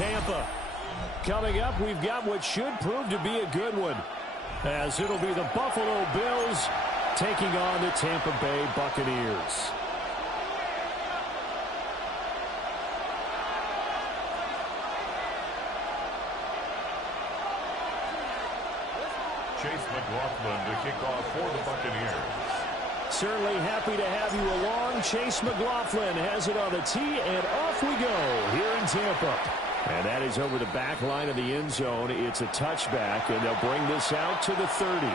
Tampa. Coming up, we've got what should prove to be a good one, as it'll be the Buffalo Bills taking on the Tampa Bay Buccaneers. Chase McLaughlin to kick off for the Buccaneers. Certainly happy to have you along. Chase McLaughlin has it on the tee, and off we go here in Tampa. And that is over the back line of the end zone. It's a touchback, and they'll bring this out to the 30.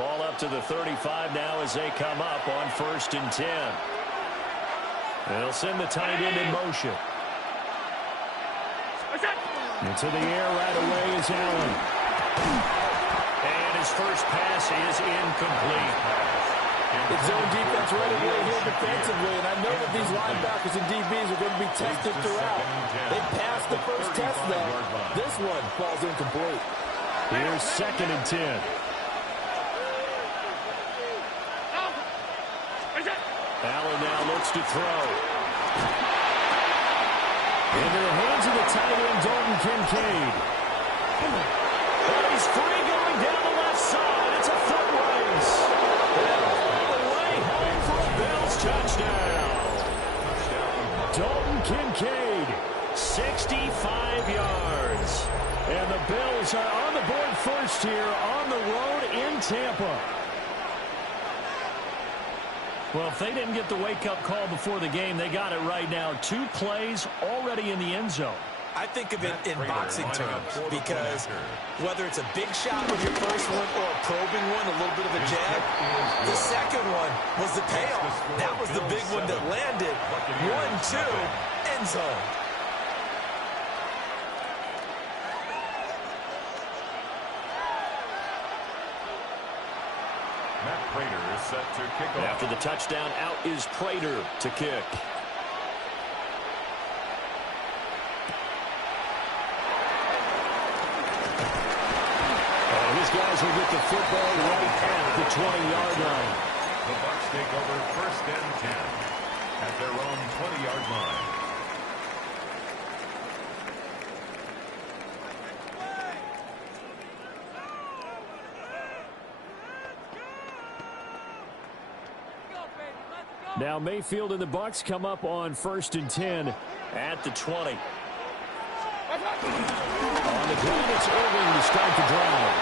Ball up to the 35 now as they come up on 1st and 10. They'll send the tight end in motion. Into the air right away is Allen. And his first pass is incomplete. It's zone defense right away here defensively, and I know that these linebackers and DBs are going to be tested throughout. They passed the first test, though. This one falls incomplete. Here's 2nd and 10. Allen now looks to throw. Into the hands of the tight end, Dalton Kincaid. And he's free going down the left side. It's a foot race. And all the way home for a Bills touchdown. Dalton Kincaid, 65 yards. And the Bills are on the board first here on the road in Tampa. Well, if they didn't get the wake-up call before the game, they got it right now. 2 plays already in the end zone. I think of it in boxing terms, because whether it's a big shot with your first one or a probing one, a little bit of a jab, the second one was the payoff. That was the big one that landed. 1-2, end zone. Prater is set to kick off. After the touchdown, out is Prater to kick. And his guys will get the football right at the 20-yard line. The Bucs take over 1st and 10 at their own 20-yard line. Now Mayfield and the Bucs come up on 1st and 10 at the 20. On the ground, it's Irving to start the drive.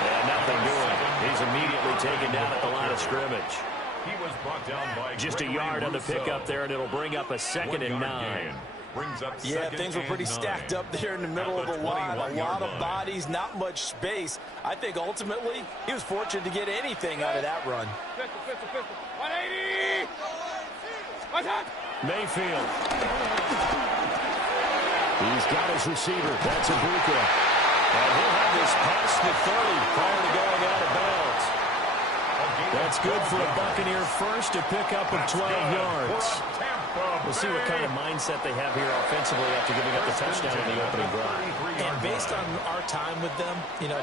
And nothing doing. He's immediately taken down at the line of scrimmage. He was brought down by just a yard on the pickup there, and it'll bring up a 2nd and 9. Yeah, things were pretty stacked up there in the middle of the line. A lot of bodies, not much space. I think ultimately he was fortunate to get anything out of that run. 180! Mayfield. He's got his receiver. That's Ibuka. And he'll have this past the 30 prior to going out of bounds. That's good for a Buccaneer first to pick up at 12 yards. We'll see what kind of mindset they have here offensively after giving up the touchdown in the opening drive. And based on our time with them,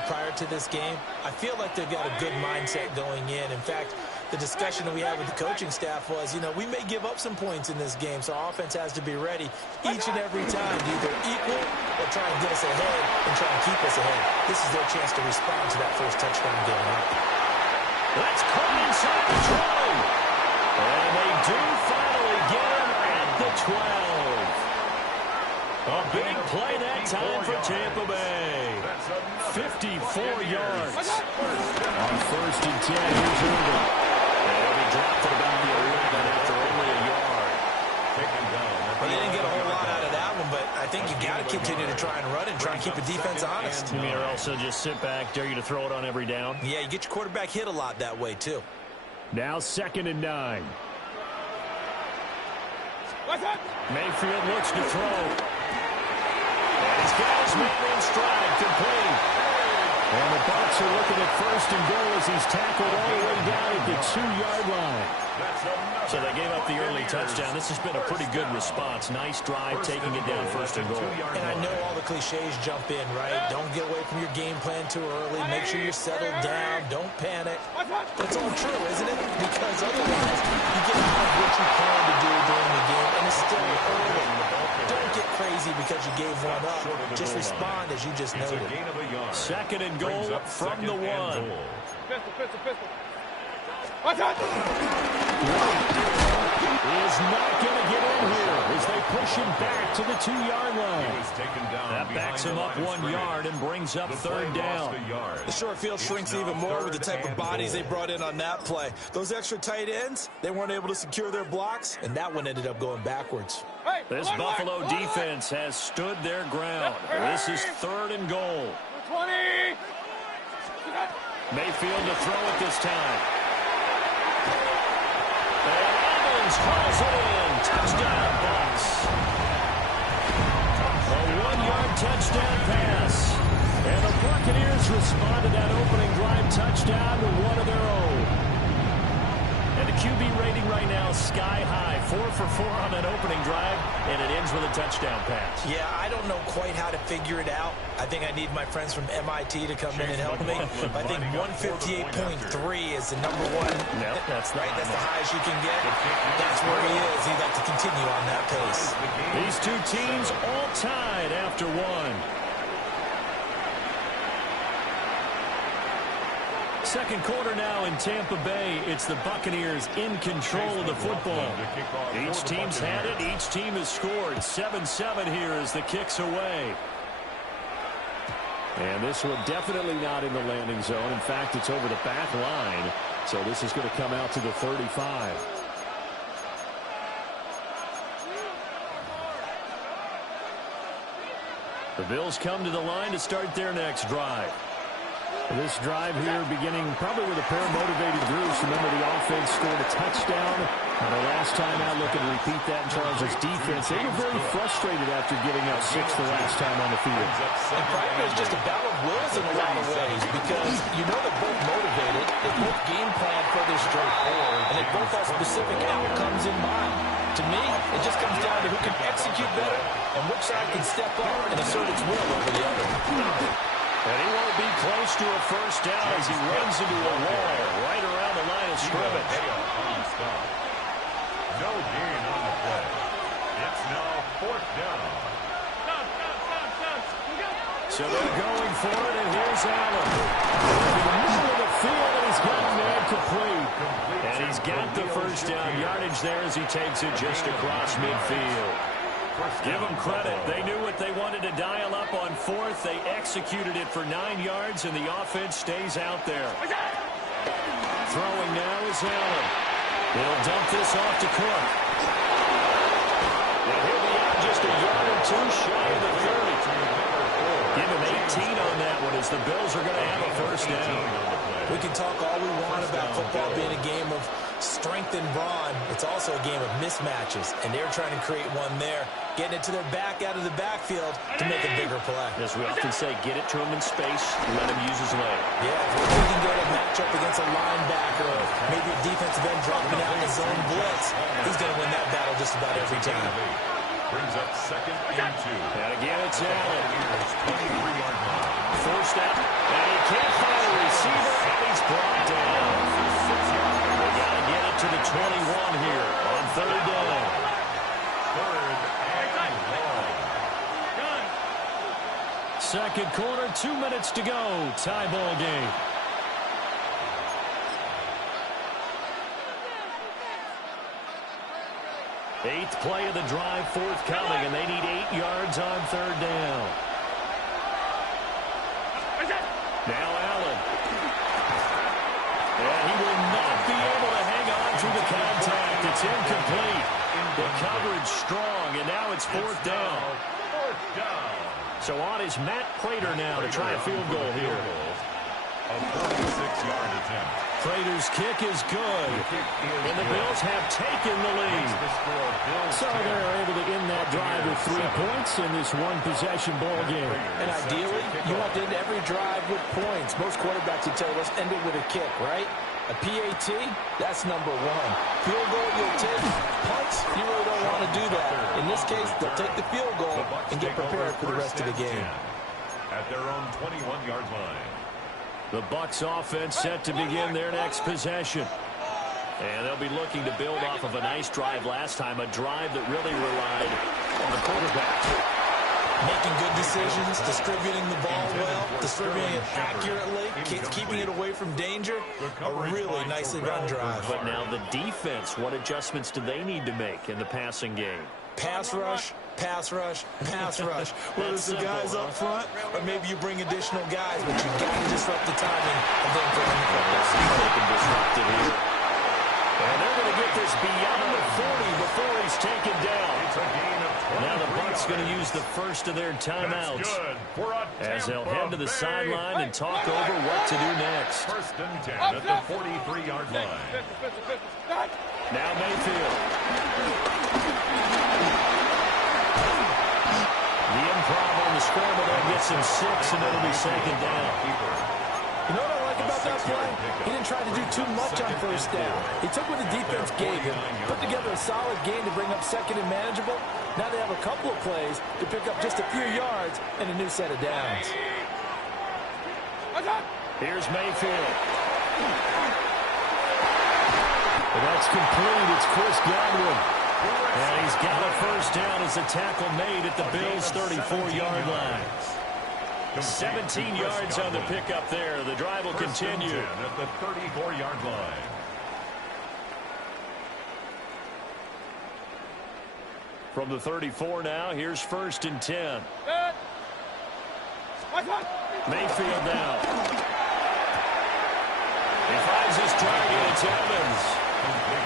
prior to this game, I feel like they've got a good mindset going in. In fact, the discussion that we had with the coaching staff was, we may give up some points in this game, so our offense has to be ready each and every time to either equal or try and get us ahead and try and keep us ahead. This is their chance to respond to that first touchdown giving up. That's caught inside the 20. And they do finally get him at the 12. A big play that time for Tampa Bay. 54 yards. On 1st and 10, here's Irving. They'll be dropped at about the 11 after only a yard. Well, they didn't get a whole lot out of that one, but I think you got to continue to try and run and try and keep the defense honest. You mean, or also just sit back, dare you to throw it on every down? Yeah, you get your quarterback hit a lot that way, too. Now 2nd and 9. Mayfield looks to throw. And he's got his man in stride, complete. And the Bucs are looking at 1st and goal as he's tackled all the way down at the 2-yard line. So they gave up the early touchdown. This has been a pretty good response. Nice drive, taking it down 1st and goal. And I know all the cliches jump in, right? Don't get away from your game plan too early. Make sure you're settled down. Don't panic. That's all true, isn't it? Because otherwise, you get out of what you plan to do during the gave one up. Just respond as you just noted. Second and goal from the one. Pistol. Is not going to get in here as they push him back to the 2-yard line. That backs him up 1 yard and brings up third down. The short field shrinks even more with the type of bodies they brought in on that play. Those extra tight ends, they weren't able to secure their blocks, and that one ended up going backwards. This Buffalo defense has stood their ground. This is third and goal. 20. Mayfield to throw it this time. And Evans calls it in. Touchdown, Bucs. A 1-yard touchdown pass. And the Buccaneers respond to that opening drive touchdown to one of their own. And the QB rating right now sky high. 4 for 4 on that opening drive, and it ends with a touchdown pass. Yeah, I don't know quite how to figure it out. I think I need my friends from MIT to come in and help me. I think 158.3 is the number one. No, that's right. That's the highest you can get. That's where he is. He'd like to continue on that pace. These two teams all tied after one. Second quarter now in Tampa Bay. It's the Buccaneers in control of the football. Each team's had it. Each team has scored. 7-7 here as the kick's away. And this one definitely not in the landing zone. In fact, it's over the back line. So this is going to come out to the 35. The Bills come to the line to start their next drive. This drive here beginning probably with a pair of motivated groups. Remember, the offense scored a touchdown. And the last time out, looking to repeat that in Charles' defense. They were very frustrated after giving up 6 the last time on the field. And frankly, it's just a battle of wills in a lot of ways because you know they're both motivated. They both game plan for this drive, and they both have specific outcomes in mind. To me, it just comes down to who can execute better and which side can step up and assert its will over the other. And he won't be close to a first down as he runs into a wall right around the line of scrimmage. No gain on the play. It's now fourth down. So they're going for it, and here's Allen. In the middle of the field, and he's got a man complete. And he's got the first down yardage there as he takes it just across midfield. Give them credit. They knew what they wanted to dial up on fourth. They executed it for 9 yards, and the offense stays out there. Throwing now is Allen. They'll dump this off to Cook. And he'll be out just a yard or two shy of the 30. Give him 18 on that one as the Bills are going to have a first down. We can talk all we want about football being a game of strength and brawn. It's also a game of mismatches, and they're trying to create one there, getting it to their back out of the backfield to make a bigger play. As we often say, get it to him in space, let him use his leg. Yeah, if he can get a matchup against a linebacker or maybe a defensive end dropping out in his zone blitz, he's going to win that battle just about every time. Brings up second and 2. And again, it's Allen. 23-yard line. Forced out, and he can't find a receiver, and he's brought down. They got to get it to the 21 here on third down. Third and long. Second quarter, 2 minutes to go. Tie ball game. Eighth play of the drive forthcoming, and they need 8 yards on third down. Now Allen. And he will not be able to hang on to the contact. It's incomplete. The coverage strong, and now it's fourth down. So on is Matt Prater now to try a field goal here. A 46-yard attempt. Prater's kick is good, and the Bills have taken the lead. So they're able to end that drive with 3 points in this one-possession ball game. And ideally, you want to end every drive with points. Most quarterbacks would tell us end it with a kick, right? A PAT, that's number one. Field goal, you'll take. Punts, you really don't want to do that. In this case, they'll take the field goal and get prepared for the rest of the game. At their own 21-yard line. The Bucs offense set to begin their next possession. And they'll be looking to build off of a nice drive last time, a drive that really relied on the quarterback. Making good decisions, distributing the ball well, distributing it accurately, keeping it away from danger. A really nicely run drive. But now the defense, what adjustments do they need to make in the passing game? Pass rush, pass rush, pass rush. Whether it's the guys up front or maybe you bring additional guys, but you got to disrupt the timing of them throwing the football. See if they can disrupt it here. And they're going to get this beyond the 40 before he's taken down. It's a gain of 23 Now the Bucs yards. going to use the first of their timeouts That's good for a as they'll Tampa head to the Bay sideline and talk over what to do next. First and 10 at the 43-yard line. Now Mayfield. The improv on the scramble there gets him 6, and it'll be second down. You know what I like about that play? He didn't try to do too much on first down. He took what the defense gave him, put together a solid game to bring up second and manageable. Now they have a couple of plays to pick up just a few yards and a new set of downs. Here's Mayfield. And that's complete. It's Chris Godwin. And he's got a first down as a tackle made at the Bills' 34-yard line. 17 yards on the pickup there. The drive will continue. At the 34-yard line. From the 34 now, here's first and 10. Mayfield now. He finds his target. It's Evans.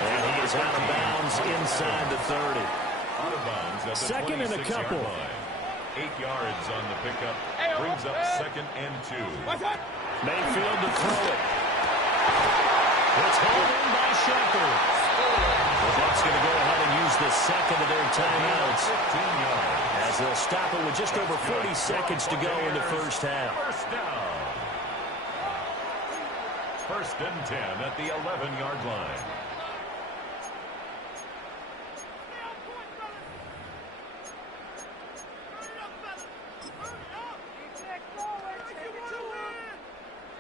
And he is out of bounds inside the 30. Out of bounds at the Second and a 26-yard couple. line. 8 yards on the pickup. Brings up second and 2. Mayfield to throw it. It's hauled in by Shepard. The Bucs going to go ahead and use the second of their timeouts 15 yards. as they'll stop it with just over 40 seconds to go in the first half. First down. First and 10 at the 11-yard line.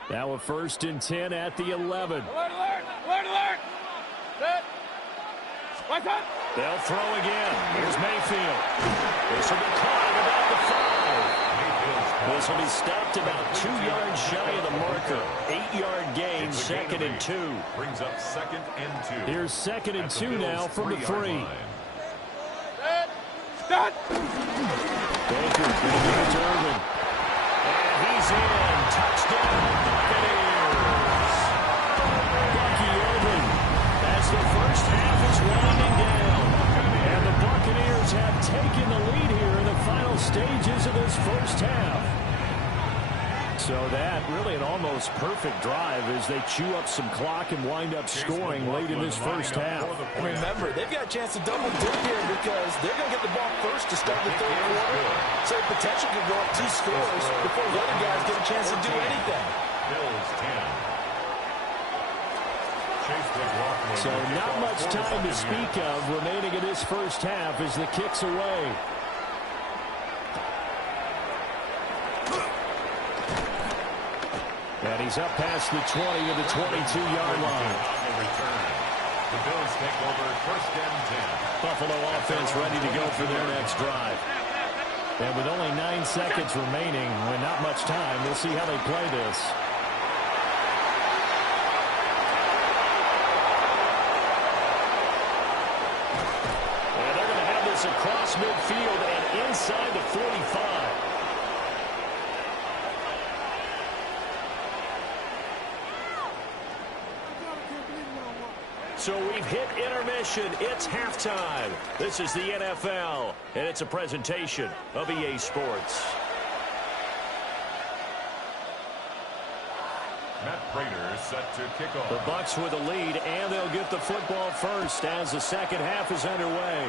Now a first and 10 at the 11. They'll throw again. Here's Mayfield. This will be caught at about the 5. This will be stopped about 2 yards shy of the marker. 8-yard gain, second and 2. Brings up second and 2. Here's second and 2 now from the 3. Baker going to give it to Irvin. And he's in. Touchdown, Buccaneers. Bucky Irvin as the first half is winding down. And the Buccaneers have taken the lead here in the final stages of this first half. So that really an almost perfect drive as they chew up some clock and wind up scoring late in this first half. And remember, they've got a chance to double dip here because they're going to get the ball first to start the third quarter. So the potential could go up 2 scores before the other guys get a chance to do anything. Bills 10. So not much time to speak of remaining in this first half as the kick's away. And he's up past the 20 to the 22-yard line. The Bills take over first and 10. Buffalo offense ready to go for their next drive. And with only 9 seconds remaining and not much time, we'll see how they play this. And they're going to have this across midfield and inside the 45. So we've hit intermission. It's halftime. This is the NFL, and it's a presentation of EA Sports. Matt Prater set to kick off. The Bucs with a lead, and they'll get the football first as the second half is underway.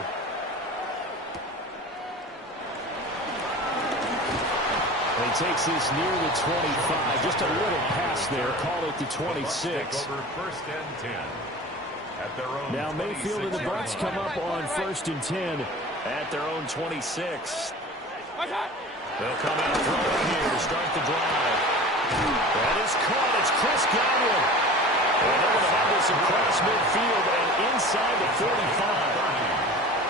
He takes this near the 25. Just a little pass there. Call it the 26. Over first and 10. At their own Now Mayfield and the Bucs come up on first and 10 at their own 26. They'll come out throwing here to start the drive. That is caught. It's Chris Godwin. And they're going to have this across midfield and inside the 45.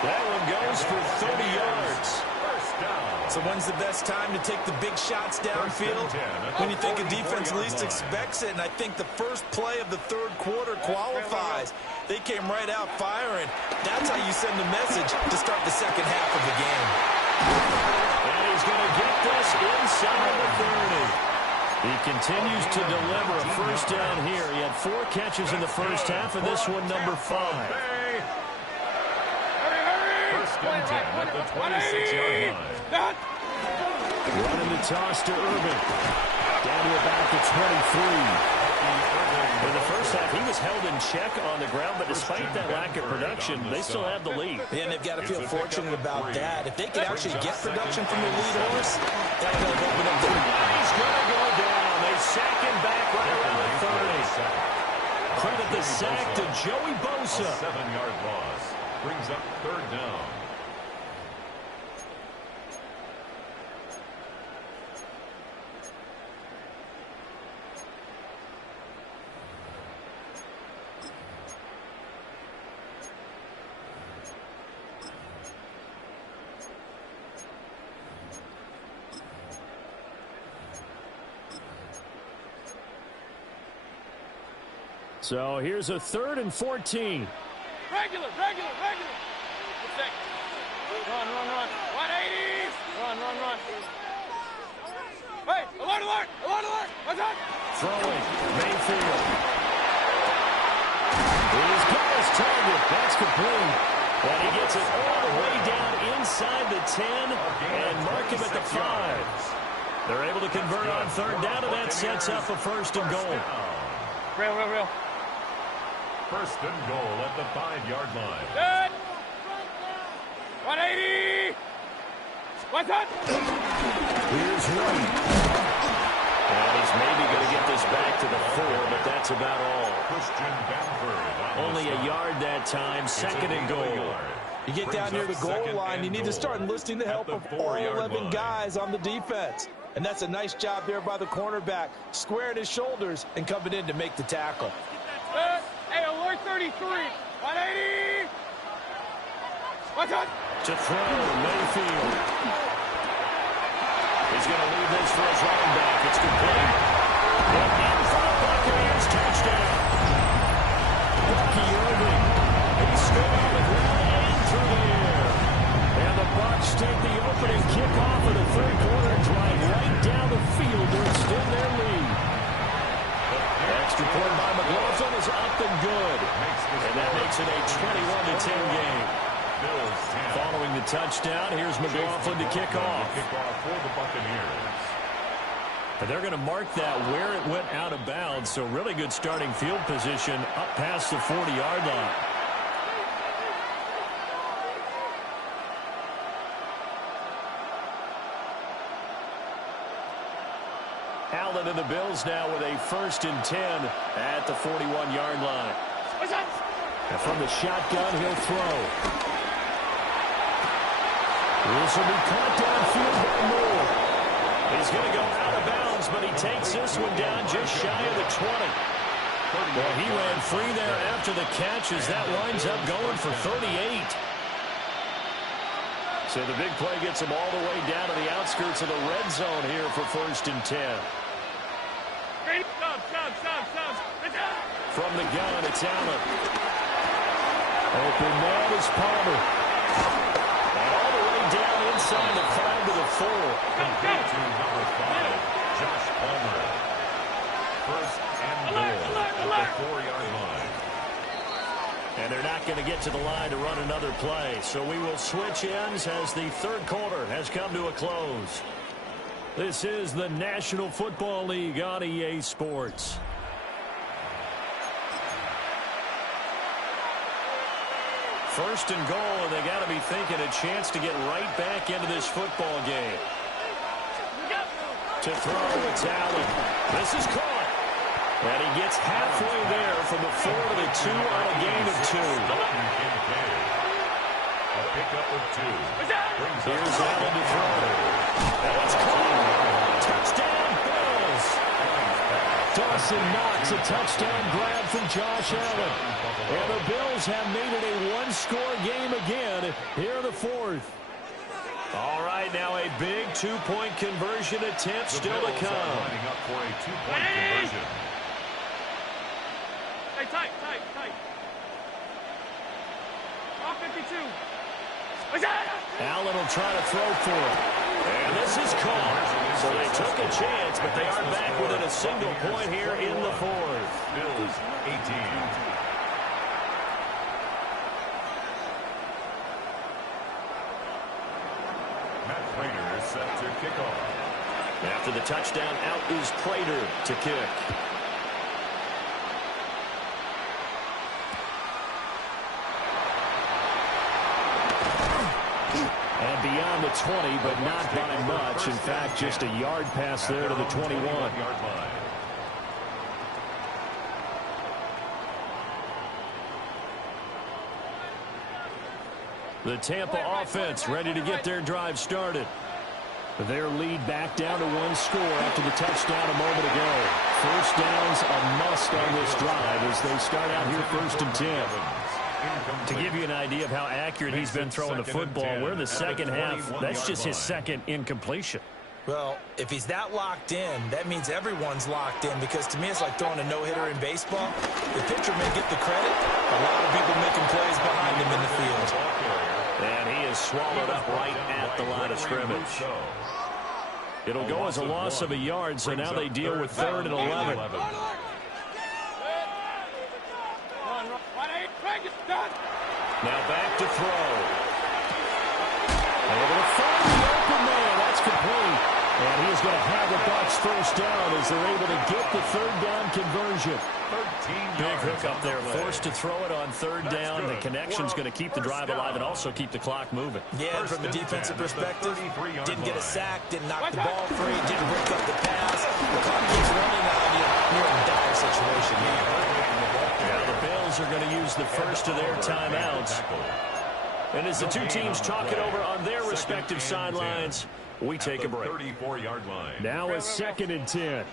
That one goes for 30 yards. First down. So when's the best time to take the big shots downfield? When you think a defense least expects it, and I think the first play of the third quarter qualifies. They came right out firing. That's how you send a message to start the second half of the game. And he's going to get this inside the 30. He continues to deliver a first down here. He had 4 catches in the first half, and this one number 5. First and 10 at the 26-yard line. Running the toss to Irvin. Down to about the 23. In the first half, he was held in check on the ground, but despite that lack of production, they still have the lead. And they've got to feel fortunate about that. If they could actually get production from their lead horse, that would help open up the He's going to go down. They sack him back right around the 30. Credit the sack to Joey Bosa. A 7-yard loss brings up third down. So here's a 3rd and 14. Regular. Run. 180. Run. Hey, alert. What's up? Throwing. Mayfield. He's got his target. That's complete. And he gets it all the way down inside the 10 and mark him at the 5. They're able to convert on third down, and that sets up a 1st and goal. Real. First and goal at the 5-yard line. Good. 180. What's up? Here's White. And he's maybe going to get this back to the 4, but that's about all. Christian Benford. Only a yard that time, 2nd and goal. You get down near the goal line, you need to start enlisting the help of all 11 guys on the defense. And that's a nice job there by the cornerback, squaring his shoulders and coming in to make the tackle. Hey, alert 33. 180. What's up? To throw, Mayfield. He's going to leave this for his running back. It's complete. And in for the Buccaneers, touchdown. Bucky Irving. He scored on the ground and through the air. And the Bucs take the opening kickoff of the third quarter and drive right down the field to extend their lead. Extra point by McLaughlin is up and good. And that makes it a 21-10 game. Following the touchdown, here's McLaughlin to kick off. For the Buccaneers. But they're going to mark that where it went out of bounds, so really good starting field position up past the 40-yard line. Allen and the Bills now with a 1st and 10 at the 41-yard line. And from the shotgun, he'll throw. This will be caught downfield by Moore. He's going to go out of bounds, but he takes this one down just shy of the 20. Well, he ran free there after the catch as that winds up going for 38. So the big play gets him all the way down to the outskirts of the red zone here for 1st and 10. From the gun, it's Allen. Open man is Palmer. And all the way down inside the 5 to the 4. Complete to number 5, Josh Palmer. First and goal at the 4-yard line. And they're not going to get to the line to run another play. So we will switch ends as the third quarter has come to a close. This is the National Football League on EA Sports. First and goal, and they got to be thinking a chance to get right back into this football game. To throw, it's Allen. This is caught. And he gets halfway there from the 4 to the 2 on a gain of 2. A pickup of 2. Here's Allen to throw. And it's caught. Touchdown, Bills. Dawson Knox, a touchdown grab from Josh Allen. And the Bills have made it a one-score game again here in the 4th. All right, now a big two-point conversion attempt still to come. Lining up for a two-point conversion. Hey, tight. Off 52. Allen will try to throw for it. And this is caught. So they took a chance, but they are back within a single point here in the fourth. Bills 18. Matt Prater is set to kick off. After the touchdown, out is Prater to kick. And beyond the 20, but not by much. In fact, just a yard pass there to the 21. The Tampa offense ready to get their drive started. Their lead back down to one score after the touchdown a moment ago. First down's a must on this drive as they start out here 1st and 10. To give you an idea of how accurate he's been throwing the football, we're in the second half. That's just his second incompletion. Well, if he's that locked in, that means everyone's locked in, because to me it's like throwing a no-hitter in baseball. The pitcher may get the credit. A lot of people making plays behind him in the field. And he is swallowed up right at the line of scrimmage. It'll go as a loss of a yard, so now they deal with 3rd and 11. Now back to throw. Able to find the open man. That's complete. And he is going to have the Bucs first down as they're able to get the 3rd down conversion. Big hook up there. Forced to throw it on 3rd down. The connection's going to keep the drive alive and also keep the clock moving. Yeah, and from a defensive perspective, didn't get a sack, didn't knock the ball free, didn't break up the pass. The clock keeps running on you. You're in a dire situation here. Now the Bills are going to use the first of their timeouts. And as the two teams talk it over on their respective sidelines, we take a break. 34-yard line. Now a 2nd and 10.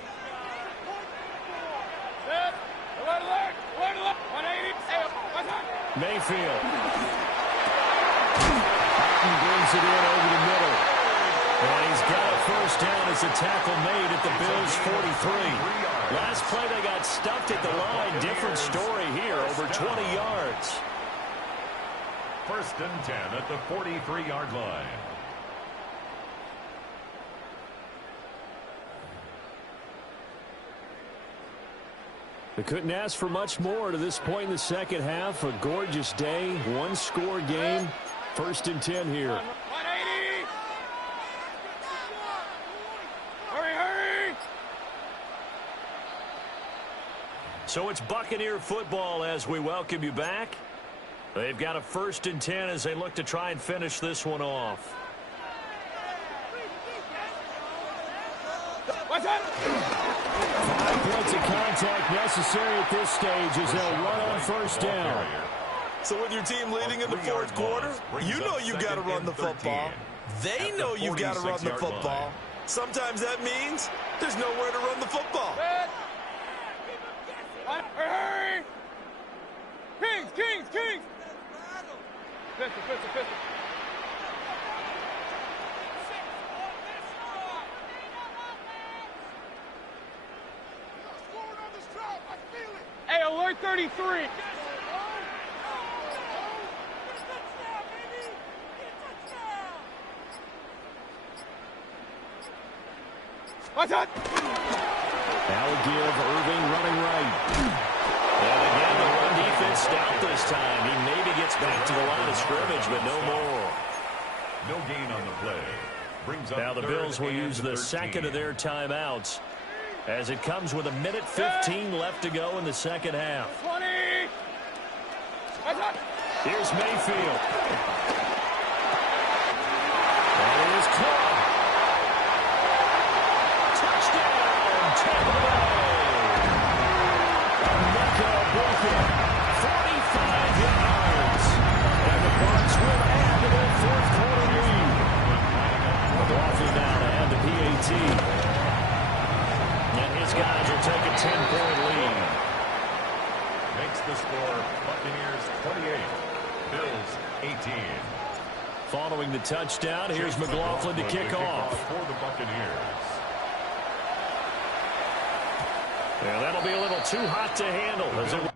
Mayfield. Martin brings it in over the middle. And he's got a first down as a tackle made at the Bills' 43. Last play they got stuffed at the line. Different story here, over 20 yards. 1st and 10 at the 43-yard line. They couldn't ask for much more to this point in the second half. A gorgeous day, one-score game. 1st and 10 here. 180. Hurry. So it's Buccaneer football as we welcome you back. They've got a 1st and 10 as they look to try and finish this one off. What's that? 5 points of contact necessary at this stage as they'll run on 1st down. So with your team leading in the 4th quarter, you know you've got to run the football. They know you've got to run the football. Sometimes that means there's nowhere to run the football. Hurry! Kings! Pistol. Hey, alert 33. What's that? That'll give Irving running right. And again, the run defense stout this time. He maybe gets back to the line of scrimmage, but no more. No gain on the play. Brings up now the Bills will use the 2nd of their timeouts as it comes with 1:15 left to go in the second half. 20. Here's Mayfield. And it is caught. Touchdown, Tampa Bay. Mecca Booker, 45 yards. And the Bucs will add to their 4th quarter lead. Coffee now to add the PAT. And his guys will take a 10-point lead. Makes the score Buccaneers 28, Bills 18. Following the touchdown, here's McLaughlin to kick off. For the Buccaneers. Yeah, that'll be a little too hot to handle as it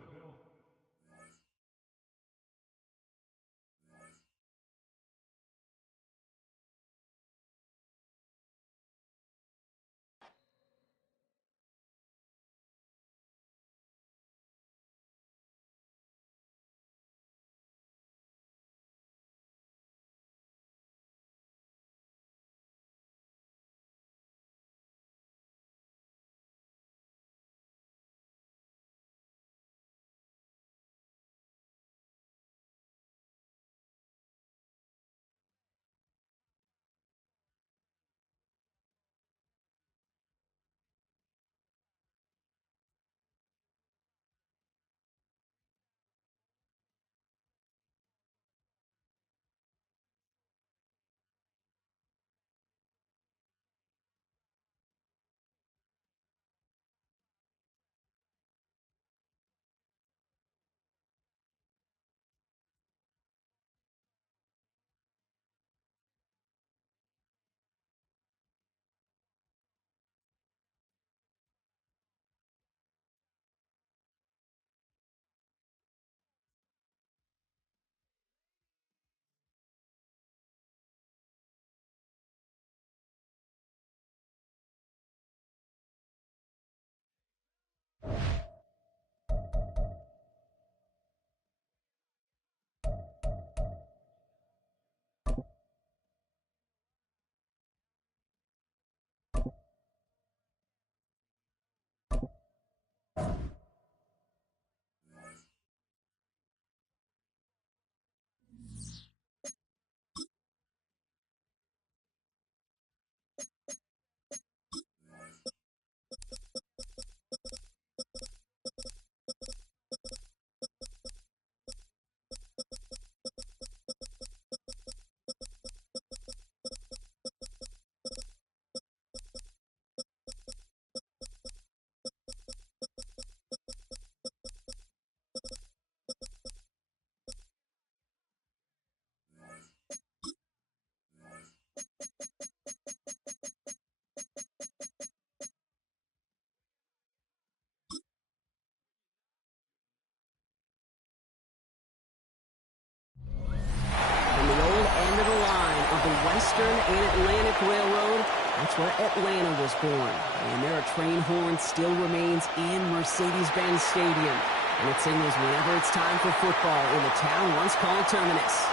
Western and Atlantic Railroad. That's where Atlanta was born. And there a train horn still remains in Mercedes-Benz Stadium. And it signals whenever it's time for football in the town once called Terminus.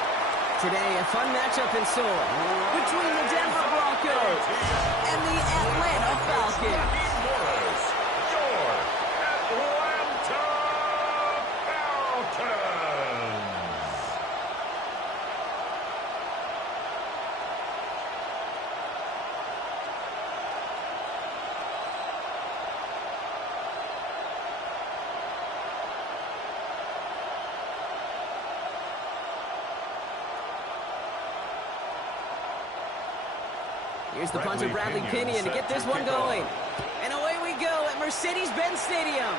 Today, a fun matchup in store between the Denver Broncos and the Atlanta Falcons. Your Atlanta Falcons. Here's the punter, Bradley Pinion, to get this one going. And away we go at Mercedes-Benz Stadium.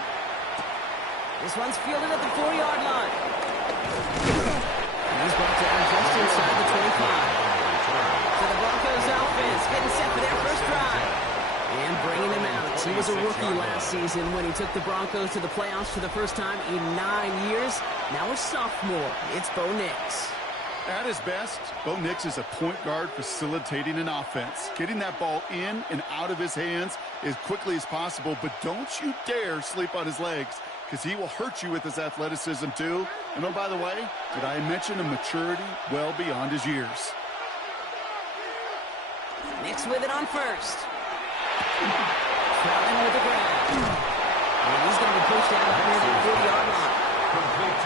This one's fielded at the 4-yard line. And he's brought down just inside the 25. So the Broncos offense getting set for their first drive. And bringing him out. He was a rookie last season when he took the Broncos to the playoffs for the first time in 9 years. Now a sophomore. It's Bo Nix. At his best, Bo Nix is a point guard facilitating an offense, getting that ball in and out of his hands as quickly as possible, but don't you dare sleep on his legs, because he will hurt you with his athleticism too. And oh, by the way, did I mention a maturity well beyond his years? Nix with it on first. Traveling with the grab. And he's going to be pushed out near the 40-yard line.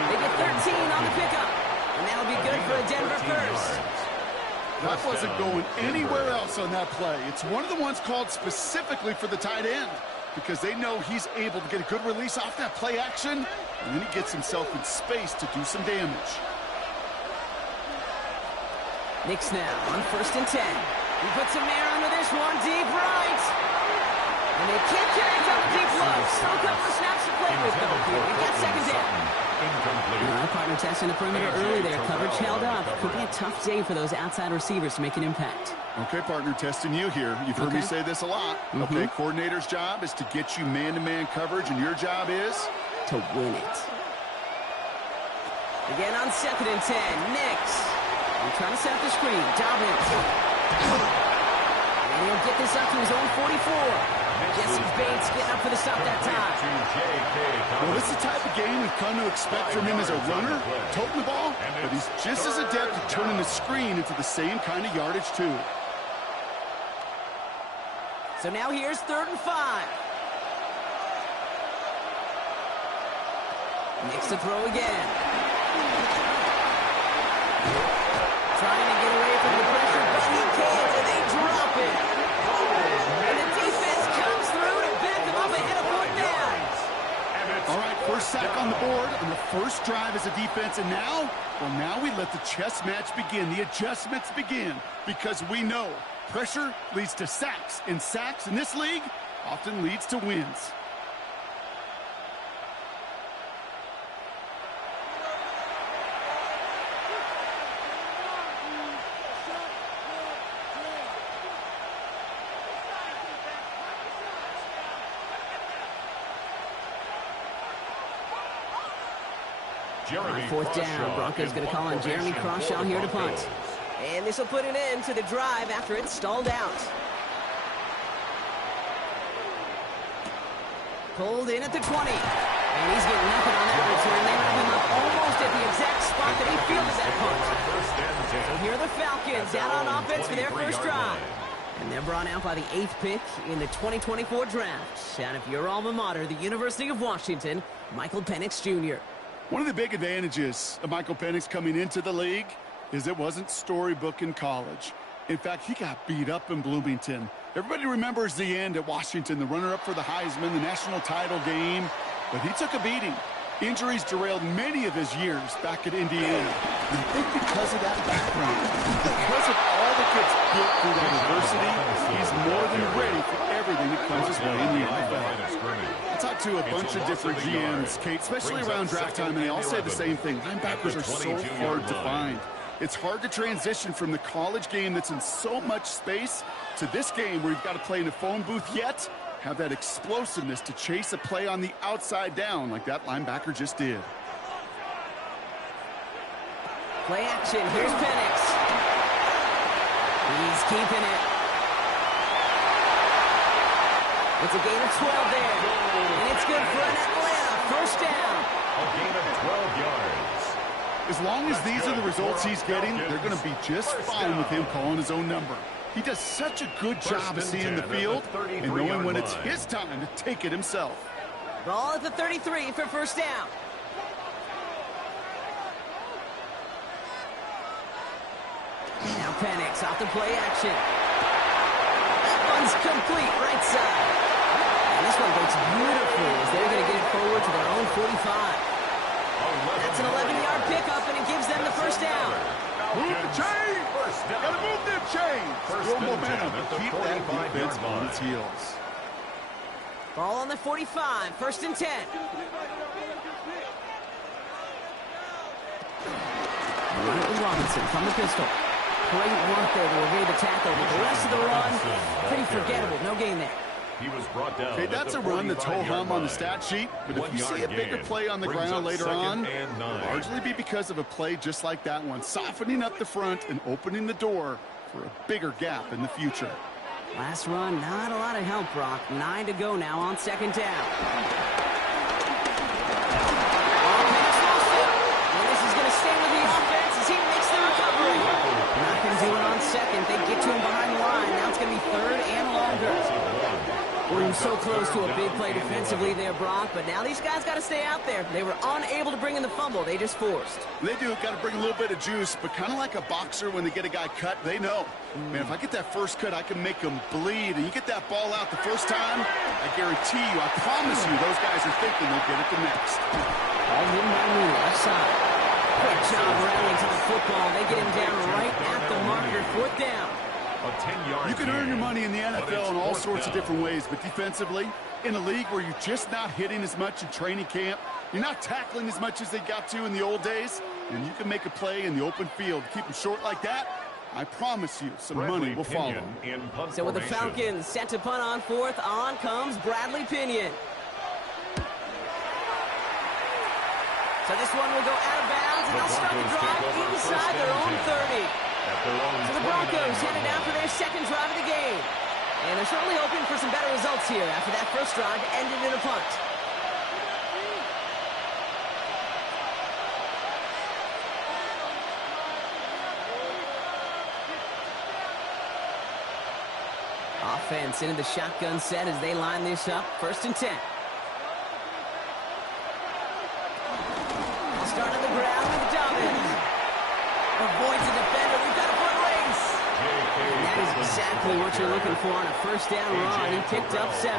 They get 13 on the pickup. And that'll be good for a Denver first. That wasn't going anywhere else on that play. It's one of the ones called specifically for the tight end because they know he's able to get a good release off that play action, and then he gets himself in space to do some damage. Nix now on 1st and 10. He puts some air under this one, deep right. And they can't connect on the deep look. Still a couple of snaps to play with, though. Here we got second down. Incomplete. Our partner testing the perimeter early there. Coverage held up. Could be a tough day for those outside receivers to make an impact. Okay, partner, testing you here. You've heard me say this a lot. Okay, coordinator's job is to get you man-to-man coverage, and your job is? To win it. Again on 2nd and 10. Nix. I'm trying to set up the screen. Dobbins. And he'll get this up to his own 44. Jesse Bates getting up for the stop that time. Well, this is the type of game we've come to expect from him as a runner, toting the ball, but he's just as adept at turning the screen into the same kind of yardage, too. So now here's 3rd and 5. Nix to throw again. Trying to get away from the pressure, but he can't, and they drop it. And the defense comes through to back him up ahead of 4th down. All right, first sack on the board on the first drive as a defense, and now, well, now we let the chess match begin. The adjustments begin, because we know pressure leads to sacks, and sacks in this league often leads to wins. Jeremy 4th down. Crawshaw Broncos going to call on Jeremy Crawshaw here to punt. And this will put an end to the drive after it's stalled out. Pulled in at the 20. And he's getting nothing on that return. They wrap him up almost at the exact spot that he fielded that punt. So here are the Falcons out on offense for their first drive. And they're brought out by the 8th pick in the 2024 draft. Out of your alma mater, the University of Washington, Michael Penix Jr. One of the big advantages of Michael Penix coming into the league is it wasn't storybook in college. In fact, he got beat up in Bloomington. Everybody remembers the end at Washington, the runner-up for the Heisman, the national title game. But he took a beating. Injuries derailed many of his years back at Indiana. And I think because of that background, because of all the kids built through that adversity, he's more than ready for everything that comes his way in the NFL. I talked to a bunch of different GMs, Kate, especially around draft time, and they all say the same thing. Linebackers are so hard to find. It's hard to transition from the college game that's in so much space to this game where you've got to play in a phone booth, yet have that explosiveness to chase a play on the outside down like that linebacker just did. Play action. Here's Penix. He's keeping it. It's a gain of 12 there. And it's good for an Atlanta first down. A gain of 12 yards. As long as these are the results he's getting, they're going to be just fine with him calling his own number. He does such a good job of seeing the field and knowing when it's his time to take it himself. Ball at the 33 for first down. Now Penix off the play action. That one's complete right side. And this one breaks beautifully as they're going to get it forward to their own 45. That's an 11-yard pickup, and it gives them the first down. Move the chain! Gotta move them chains! Real momentum, but keep that defense on its heels. Ball on the 45, 1st and 10. Robinson from the pistol. Great work there to evade the tackle, but the rest of the run, pretty forgettable. No gain there. He was brought down. Okay, that's a run that's ho-hum on the stat sheet, but if you see a bigger play on the ground later on, it'll largely be because of a play just like that one, softening up the front and opening the door for a bigger gap in the future. Last run, not a lot of help, Brock. 9 to go now on 2nd down. And this is going to stay with the offense as he makes the recovery. Not going to do it on 2nd. They get to him behind the line. Now it's going to be 3rd and longer. We're so close to a big play defensively there, Brock, but now these guys got to stay out there. They were unable to bring in the fumble. They just forced. They do. Got to bring a little bit of juice, but kind of like a boxer when they get a guy cut, they know. Man, if I get that first cut, I can make them bleed. And you get that ball out the first time, I guarantee you, I promise you, those guys are thinking they'll get it the next. All in by me, left side. Quick job rallying to the football. They get him down right at the marker. 4th down. You can earn your money in the NFL in all sorts of different ways, but defensively, in a league where you're just not hitting as much in training camp, You're not tackling as much as they got to in the old days, and you can make a play in the open field. Keep them short like that, I promise you some money will follow. So with the Falcons set to punt on fourth, on comes Bradley Pinion. So this one will go out of bounds, and they'll start the drive inside their own 30. So the Broncos headed out for their second drive of the game. And they're certainly hoping for some better results here after that first drive ended in a punt. Offense into the shotgun set as they line this up. 1st and 10. They'll start on the ground with Dobbins. Avoids the defender. We've got a foot race. And that is exactly what you're looking for on a first down run. He picked up 7.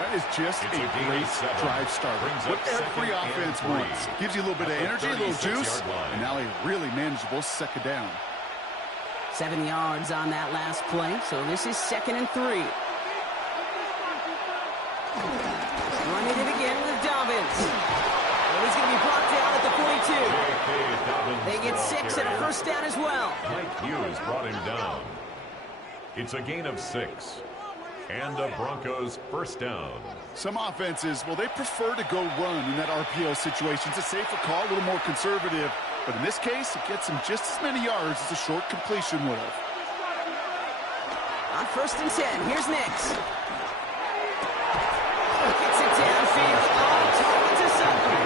That is just a great drive starter. What every offense wants. Gives you a little bit of energy, a little juice, and now a really manageable second down. 7 yards on that last play, so this is 2nd and 3. Running it again with Dobbins. Well, he's going to be brought down at the 42. They get 6 and a first down as well. Mike Hughes brought him down. It's a gain of 6. And the Broncos first down. Some offenses, well, they prefer to go run in that RPO situation. It's a safer call, a little more conservative. But in this case, it gets him just as many yards as a short completion would have. On 1st and 10, here's Nix. Gets it downfield. Target to Sutton.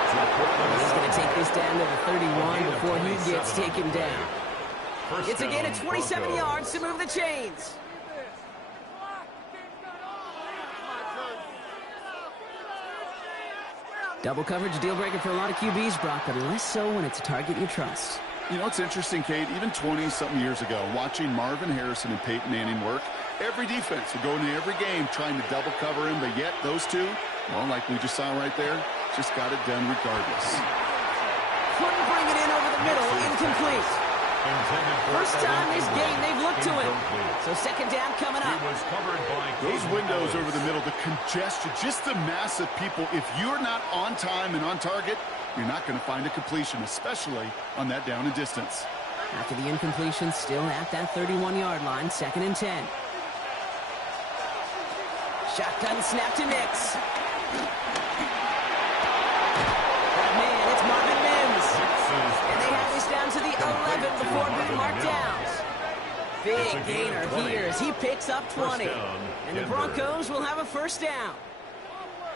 He's going to take this down to the 31 before he gets taken down. It's a gain of 27 yards to move the chains. Double coverage, deal breaker for a lot of QBs, Brock, but less so when it's a target you trust. You know, it's interesting, Kate, even 20-something years ago, watching Marvin Harrison and Peyton Manning work, every defense would go into every game trying to double cover him, but yet those two, well, like we just saw right there, just got it done regardless. Couldn't bring it in over the middle, incomplete. First time this game they've looked to him. So second down coming up. Those windows over the middle, the congestion, just the mass of people. If you're not on time and on target, you're not going to find a completion, especially on that down and distance. After the incompletion, still at that 31-yard line, 2nd and 10. Shotgun snap to Nix. Man, it's Marvin Mims. And they have this down to the 11 before being marked down. Big gainer here as he picks up 20. And the Broncos will have a first down.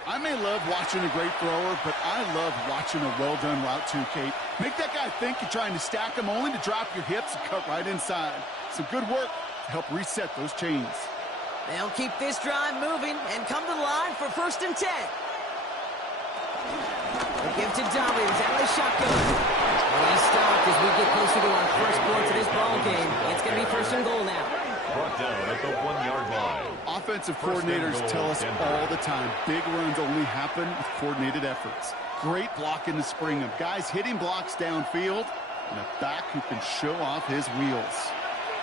I may love watching a great thrower, but I love watching a well-done route too, Kate. Make that guy think you're trying to stack him, only to drop your hips and cut right inside. Some good work to help reset those chains. They'll keep this drive moving and come to the line for 1st and 10. They'll give to Dobbins out of the shotgun. Well, he's stopped as we get closer to our first points of this ball game. It's going to be 1st and goal now. Brought down at the 1-yard line. Offensive coordinators tell us all the time, big runs only happen with coordinated efforts. Great block in the spring of guys hitting blocks downfield and a back who can show off his wheels.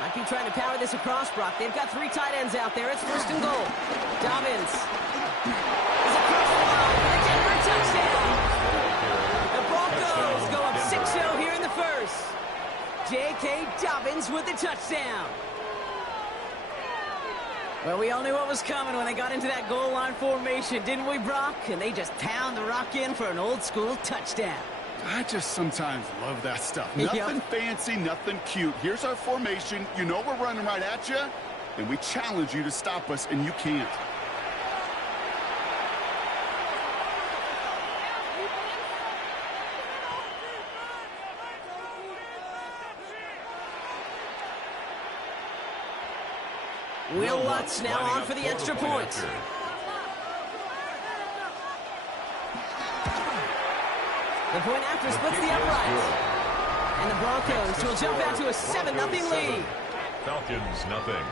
Might be trying to power this across, Brock. They've got 3 tight ends out there. It's 1st and goal. Dobbins is across the line for the Denver touchdown. The Broncos go up 6-0 here in the first. J.K. Dobbins with the touchdown. Well, we all knew what was coming when they got into that goal line formation, didn't we, Brock? And they just pound the rock in for an old-school touchdown. I just sometimes love that stuff. Nothing fancy, nothing cute. Here's our formation. You know we're running right at you, and we challenge you to stop us, and you can't. Will Lutz now on for the extra point. The point after splits the uprights. And the Broncos will jump out to a 7-0 lead. Falcons, nothing.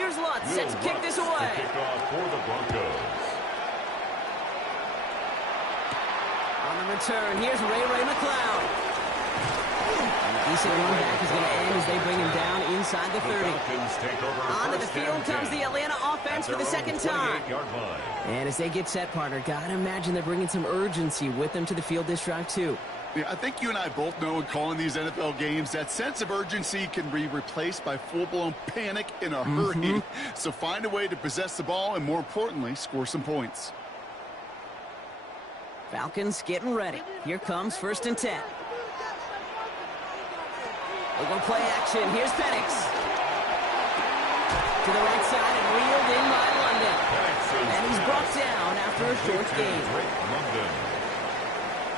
Here's Lutz set to kick this To away. kick off for the Broncos. On the return, here's Ray McLeod. And the decent run back is going to end as they bring him down inside the 30. Falcons take over Onto the first field and comes 10 the Atlanta offense at for the their own second time. 28-yard line. And as they get set, partner, gotta imagine they're bringing some urgency with them to the field this drive, too. Yeah, I think you and I both know in calling these NFL games that sense of urgency can be replaced by full-blown panic in a hurry. So find a way to possess the ball and, more importantly, score some points. Falcons getting ready. Here comes 1st and 10. They're going to play action. Here's Penix. To the right side and reeled in by London. And he's brought down after a short gain. London.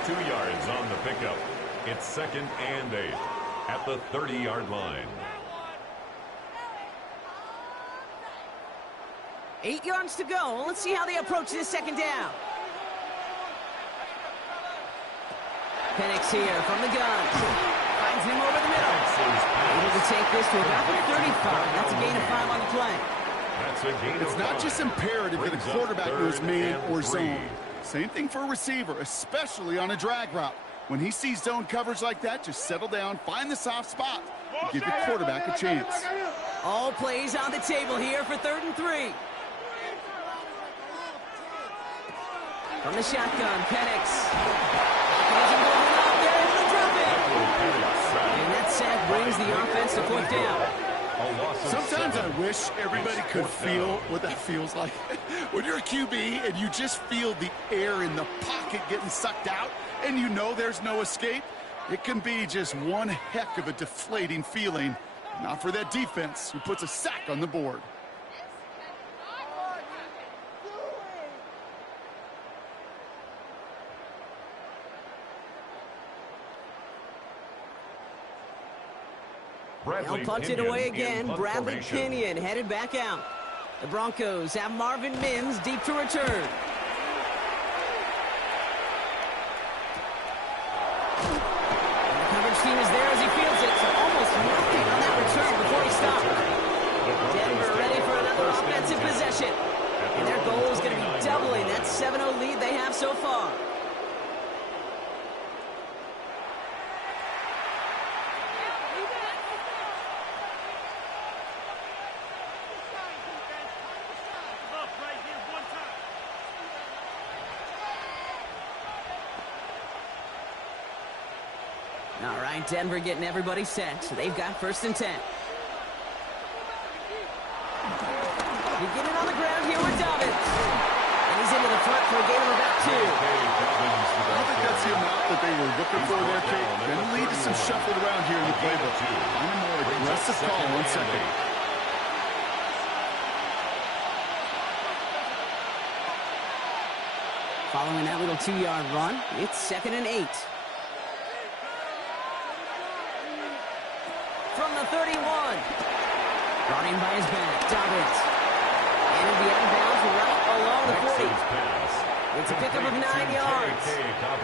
2 yards on the pickup. It's 2nd and 8 at the 30-yard line. 8 yards to go. Let's see how they approach this second down. Penix here from the gun. Finds him over the middle. Able to take this to about the 35. That's a gain of 5 on the play. That's a gain It's of not 5. just imperative that a Brings up quarterback knows 3rd man and or 3. zone. Same thing for a receiver, especially on a drag route. When he sees zone coverage like that, just settle down, find the soft spot, and give your quarterback a chance. All plays on the table here for 3rd and 3. From the shotgun, Penix. They're able to drop it. And that sack brings the offense to 4th down. Sometimes I wish everybody could feel what that feels like. When you're a QB and you just feel the air in the pocket getting sucked out and you know there's no escape, it can be just one heck of a deflating feeling. Not for that defense who puts a sack on the board. They'll punt it away again. Bradley Pinion headed back out. The Broncos have Marvin Mims deep to return. And the coverage team is there as he fields it. So almost nothing on that return before he stopped. Denver ready for another offensive possession. And their goal is going to be doubling that 7-0 lead they have so far. All right, Denver getting everybody set. So they've got 1st and 10. Beginning on the ground here with Dobbins. And he's into the front for a gain of about 2. I don't think that's the amount that they were looking for there, Kate. Going to lead to some shuffling around here in the playbook. Find a more aggressive call on 2nd. Following that little 2-yard run, it's 2nd and 8. From the 31. Brought in by his back, Dobbins. And it'll be out of bounds right along the 40. It's a pickup of 9 yards.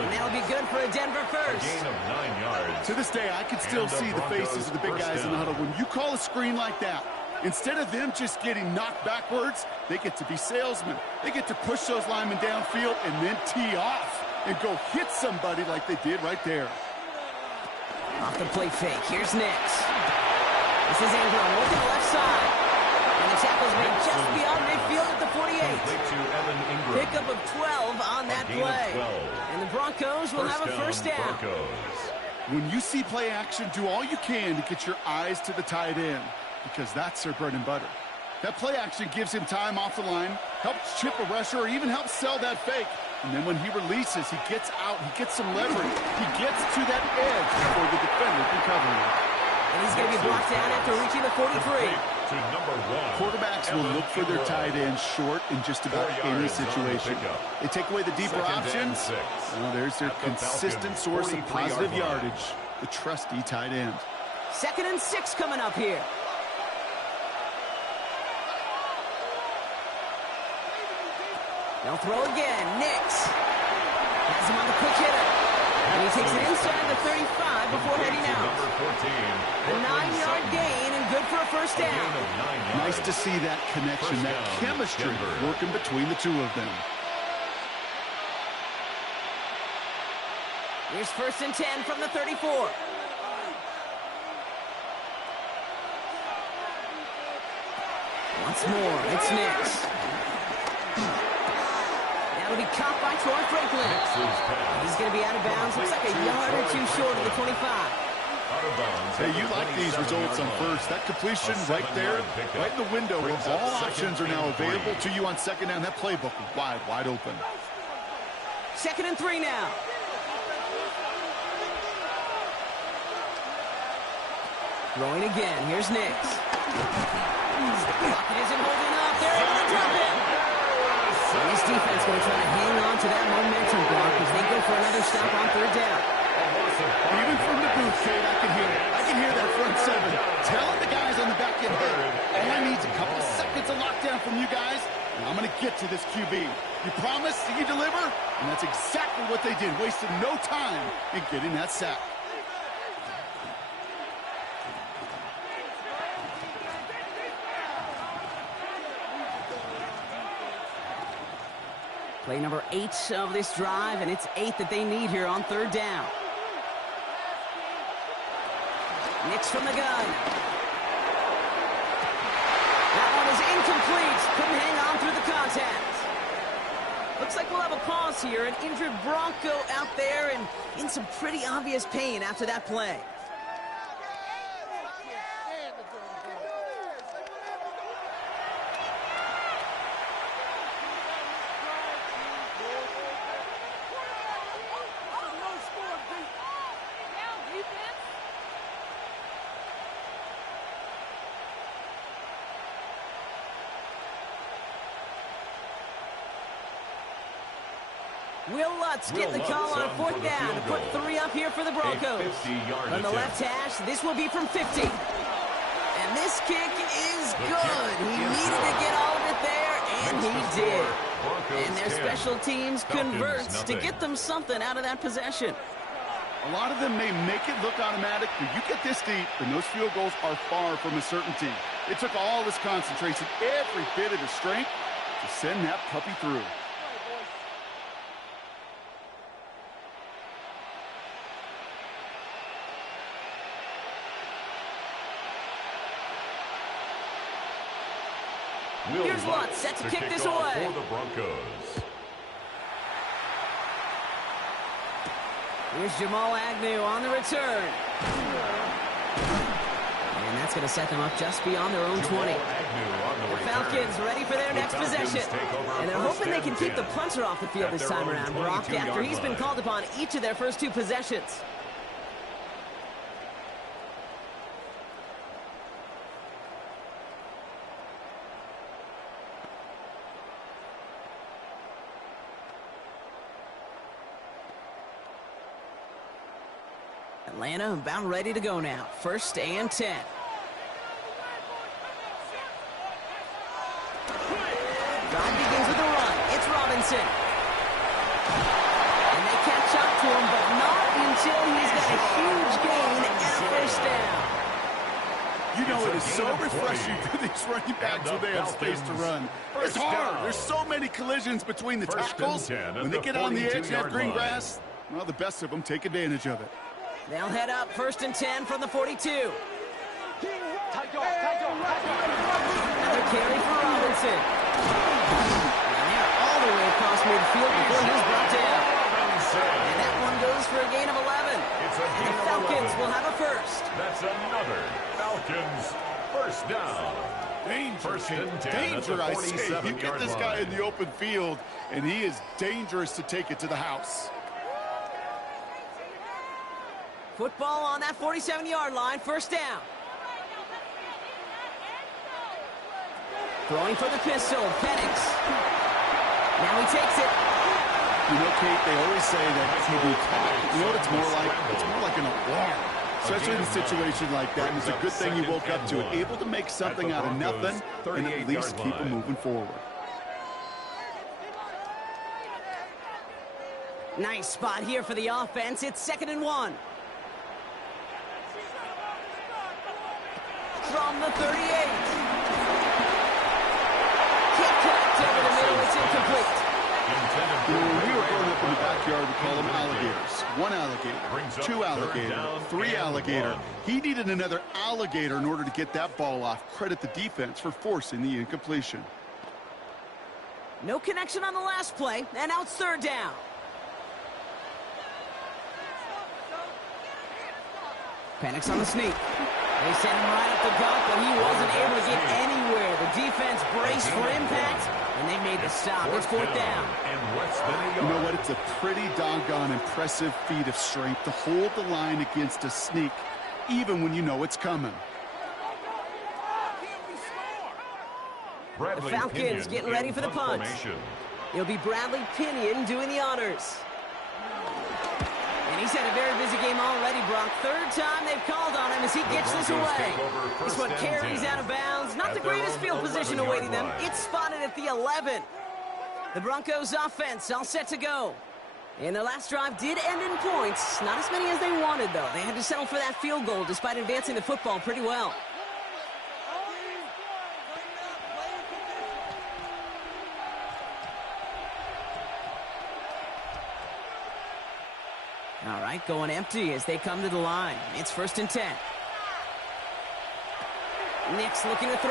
And that'll be good for a Denver first. Gain of 9 yards. To this day, I can still see the faces of the big guys in the huddle. When you call a screen like that, instead of them just getting knocked backwards, they get to be salesmen. They get to push those linemen downfield and then tee off and go hit somebody like they did right there. Off the play fake, here's Nix. This is Ingram working the left side. And the tackle's made just beyond midfield at the 48. Pickup of 12 on that play. And the Broncos will have a 1st down. When you see play action, do all you can to get your eyes to the tight end, because that's their bread and butter. That play action gives him time off the line, helps chip a rusher, or even helps sell that fake. And then when he releases, he gets out, he gets some leverage. He gets to that edge before the defender can cover him. And he's going to be brought down after reaching the 43. To number 1. Quarterbacks will look for their tight end short in just about any situation. They take away the deeper options. Well, there's their consistent source of positive yardage, the trusty tight end. 2nd and 6 coming up here. They'll throw again. Nix has him on the quick hitter. And he takes it inside the 35 before heading out. A 9-yard gain and good for a first down. Nice to see that connection, that chemistry working between the two of them. Here's 1st and 10 from the 34. Once more, it's Nix. That'll be caught by Troy Franklin. He's going to be out of bounds. Looks like a yard or two short of the 25. Hey, you like these results on first. That completion right there, right in the window where all options are now available to you on second down. That playbook wide open. 2nd and 3 now. Throwing again. Here's Nix. Bucket isn't holding up. They're able to drop it. This defense going to try to hang on to that momentum block as they go for another stop on 3rd down. Even from the booth, Kate, I can hear it. I can hear that front seven telling the guys on the back end, hey, all I need is a couple seconds of lockdown from you guys, and I'm going to get to this QB. You promise that you deliver? And that's exactly what they did, wasted no time in getting that sack. Play number 8 of this drive, and it's 8 that they need here on 3rd down. Nix from the gun. That one is incomplete. Couldn't hang on through the contact. Looks like we'll have a pause here. An injured Bronco out there and in some pretty obvious pain after that play. Will Lutz get the call on 4th down to put 3 up here for the Broncos. On the left hash, this will be from 50. And this kick is good. He needed to get all of it there, and he did. And their special teams converts to get them something out of that possession. A lot of them may make it look automatic, but you get this deep, and those field goals are far from a certainty. It took all his concentration, every bit of his strength, to send that puppy through. Here's Lutz set to kick this away. For the Broncos. Here's Jamal Agnew on the return. And that's going to set them up just beyond their own 20. The Falcons ready for their next possession. And they're hoping they can keep the punter off the field this time around, Brock, after he's been called upon each of their first 2 possessions. Atlanta about ready to go now. 1st and 10. Drive begins with a run. It's Robinson. And they catch up to him, but not until he's got a huge gain and a 1st down. You know, it is so refreshing for these running backs when they have space to run. It's hard. There's so many collisions between the tackles. When they get on the edge and have green grass, well, the best of them take advantage of it. They'll head up 1st and 10 from the 42. Another carry for Robinson. And they're all the way across midfield before he's brought down. And that one goes for a gain of 11. And the Falcons will have a 1st. That's another Falcons 1st down. Danger, I say. You get this guy in the open field, and he is dangerous to take it to the house. Football on that 47-yard line, 1st down. Throwing for the pistol, Penix. Now he takes it. You know, Kate, they always say that he'll be caught. You know what it's more like? It's more like an alarm. Especially in a situation like that. And it's a good thing he woke up to it. Able to make something out of nothing and at least keep him moving forward. Nice spot here for the offense. It's 2nd and 1. From the 38. Kick connect over the middle. It's incomplete. When we were growing up in the backyard, we call them alligators. 1 alligator, 2 alligator, 3 alligator. He needed another alligator in order to get that ball off. Credit the defense for forcing the incompletion. No connection on the last play, and now it's 3rd down. Panics on the sneak. They sent him right up the gut, but he wasn't able to get anywhere. The defense braced for impact, and they made the stop. It's 4th down. You know what? It's a pretty doggone impressive feat of strength to hold the line against a sneak, even when you know it's coming. The Falcons getting ready for the punt. It'll be Bradley Pinion doing the honors. And he's had a very busy game already, Brock. 3rd time they've called on him as he gets this away. This one carries out of bounds. Not the greatest field position awaiting them. It's spotted at the 11. The Broncos offense all set to go. And their last drive did end in points. Not as many as they wanted, though. They had to settle for that field goal despite advancing the football pretty well. All right, going empty as they come to the line. It's 1st and 10. Nick's looking to throw.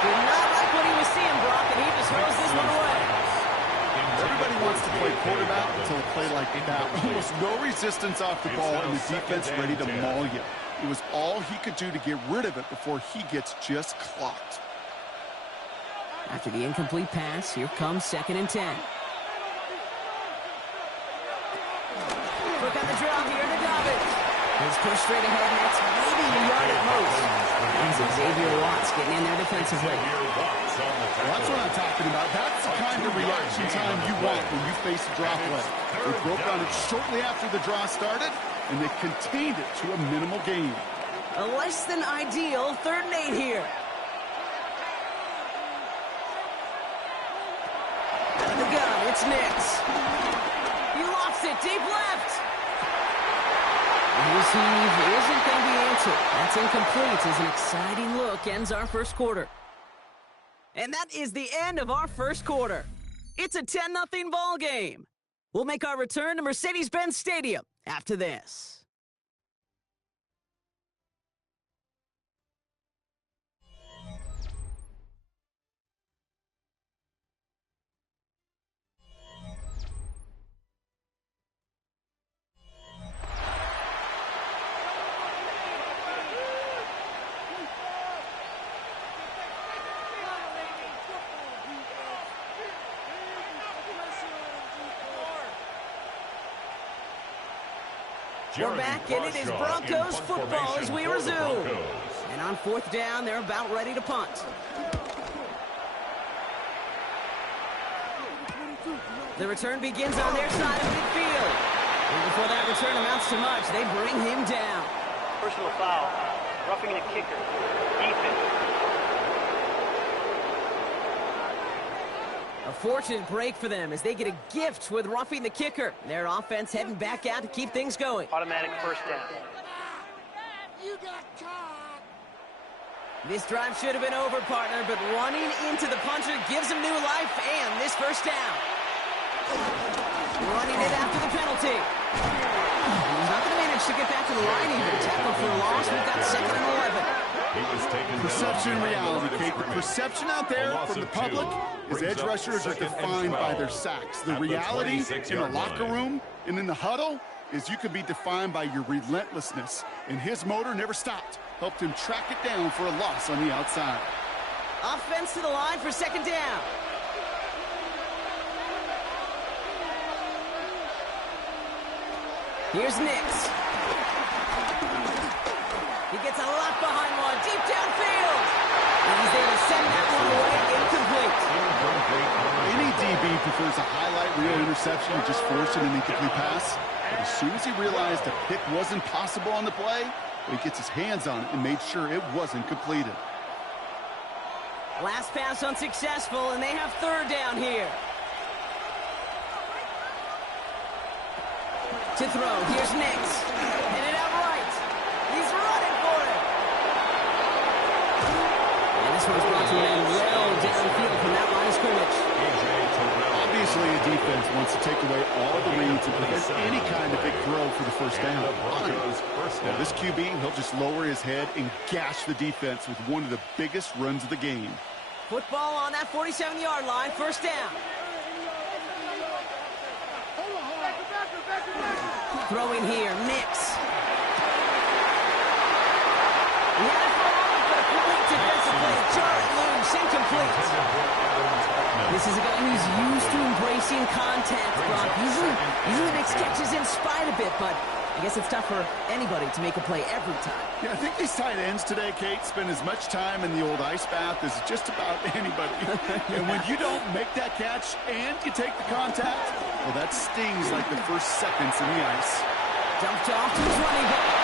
Did not like what he was seeing, Brock, and he just throws this one away. Everybody wants to play quarterback until a play like that. Almost no resistance off the ball and the defense ready to maul you. It was all he could do to get rid of it before he gets just clocked. After the incomplete pass, here comes 2nd and 10. Look on the draw here to Dobbins. He's pushed straight ahead, and it's maybe a yard at most. And Xavier Watts getting in there defensively. Well, that's what I'm talking about. That's the kind of reaction time you want when you face a draw play. They broke on it shortly after the draw started, and they contained it to a minimal gain. A less than ideal 3rd and 8 here. Out of the gun, it's Nix. He lofts it deep left. His heave isn't going to be answered. That's incomplete as an exciting look ends our 1st quarter. And that is the end of our 1st quarter. It's a 10-0 ball game. We'll make our return to Mercedes-Benz Stadium after this. We're back, and it is Broncos football as we resume. And on 4th down, they're about ready to punt. The return begins on their side of midfield. And before that return amounts to much, they bring him down. Personal foul. Roughing the kicker. Defense. A fortunate break for them as they get a gift with roughing the kicker. Their offense heading back out to keep things going. Automatic 1st down. You got caught. This drive should have been over, partner, but running into the puncher gives him new life and this 1st down. Running it after the penalty. He's not going to manage to get back to the line even. Tackle for a loss. We've got 2nd and 11. Perception and reality, Kate. The perception out there from the public is edge rushers are defined by their sacks. The reality in the locker room and in the huddle is you can be defined by your relentlessness. And his motor never stopped. Helped him track it down for a loss on the outside. Offense to the line for 2nd down. Here's Nix. He gets a lot behind one, deep downfield. And he's there to send that one away, incomplete. Any DB prefers a highlight reel interception or just forcing an incomplete pass. But as soon as he realized a pick wasn't possible on the play, he gets his hands on it and made sure it wasn't completed. Last pass unsuccessful, and they have 3rd down here. To throw. Here's Nix. Hit it out right. He's running for it. And this one's brought to an end well downfield from that line of scrimmage. Obviously, a defense wants to take away all the reads and prevent any kind of big throw for the first down. Well, this QB, he'll just lower his head and gash the defense with one of the biggest runs of the game. Football on that 47-yard line. First down. Throwing here, Nix. He had it for a moment, but a complete defensive play. Jarred loose, incomplete. This is a guy who's used to embracing contact, Brock. Usually makes catches in spite of it, but I guess it's tough for anybody to make a play every time. Yeah, I think these tight ends today, Kate, spend as much time in the old ice bath as just about anybody. And when you don't make that catch and you take the contact, well, that stings like the first seconds in the ice. Dumped off to his running back.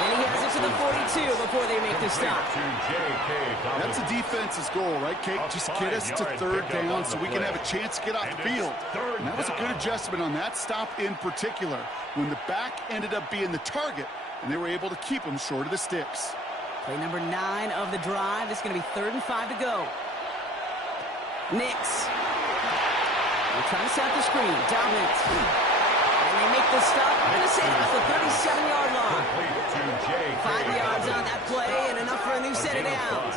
And he has it to the 42 before they make the stop. That's a defense's goal, right, Kate? Just get us to third down so we can have a chance to get off the field. And that was a good adjustment on that stop in particular, when the back ended up being the target, and they were able to keep him short of the sticks. Play number 9 of the drive. This is going to be 3rd and 5 to go. Nix. They're trying to set up the screen. Dominant. And they make the stop. We're going to say about the 37-yard line. 5 yards on that play and enough for a new set of downs.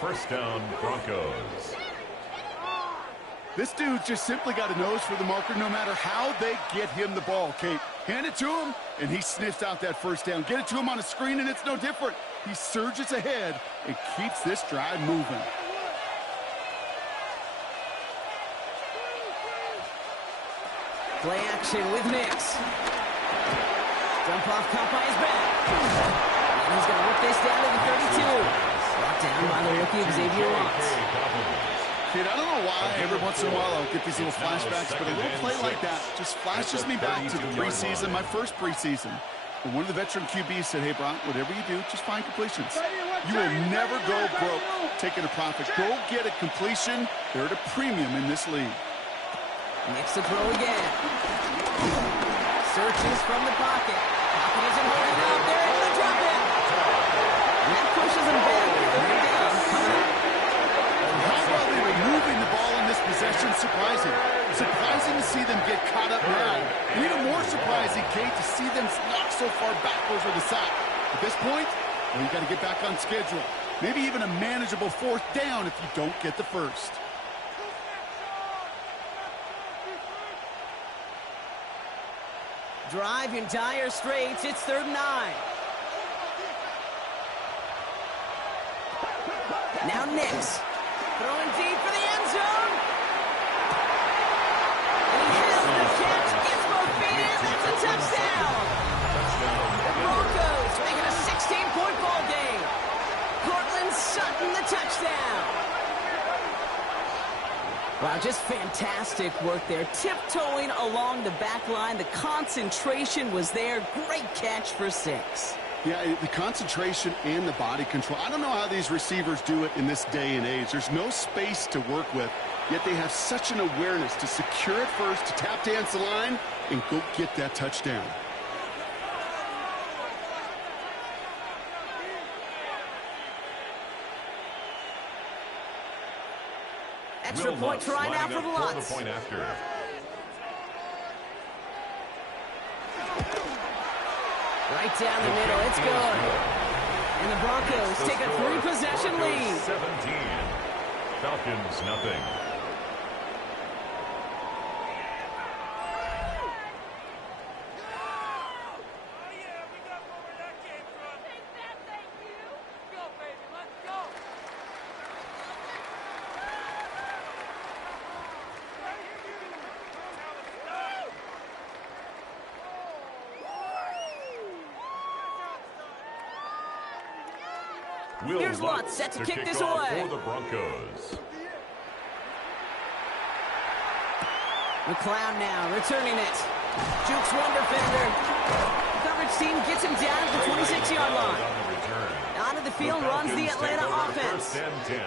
First down, Broncos. This dude just simply got a nose for the marker no matter how they get him the ball, Kate. Hand it to him, and he sniffs out that first down. Get it to him on a screen, and it's no different. He surges ahead and keeps this drive moving. Play action with Nix. Jump off caught by his back. And he's going to work this down to the 32. Brought down by the rookie Xavier Watts. Kid, I don't know why every once in a while I'll get these little flashbacks, but a little play like that just flashes me back to the preseason, my first preseason. And one of the veteran QBs said, hey, Brock, whatever you do, just find completions. You will never go broke taking a profit. Go get a completion. They're at a premium in this league. Nix to throw again. Searches from the pocket. Pocket isn't holding up. They're able to drop it. And that pushes him back. 3rd down. How well they were moving the ball in this possession, surprising. Surprising to see them get caught up now. And even more surprising, Kate, to see them knock so far backwards or the side. At this point, well, you got to get back on schedule. Maybe even a manageable 4th down if you don't get the first. Drive in dire straits. It's 3rd and 9. Now Nix. Throwing deep for the end zone. And he has the catch. Gets both feet in. That's a touchdown. The Broncos making a 16-point ball game. Cortland Sutton the touchdown. Wow, just fantastic work there. Tiptoeing along the back line. The concentration was there. Great catch for 6. Yeah, the concentration and the body control. I don't know how these receivers do it in this day and age. There's no space to work with, yet they have such an awareness to secure it first, to tap dance the line, and go get that touchdown. Extra point try now for the Lutz. Point after. Right down the middle. It's good. And the Broncos take a 3-possession lead. 17. Falcons, nothing. Here's Lutz set to kick this away. For the Broncos. McLeod now returning it. Jukes one defender. Coverage team gets him down at the 26-yard line. Out of the field runs the Atlanta offense.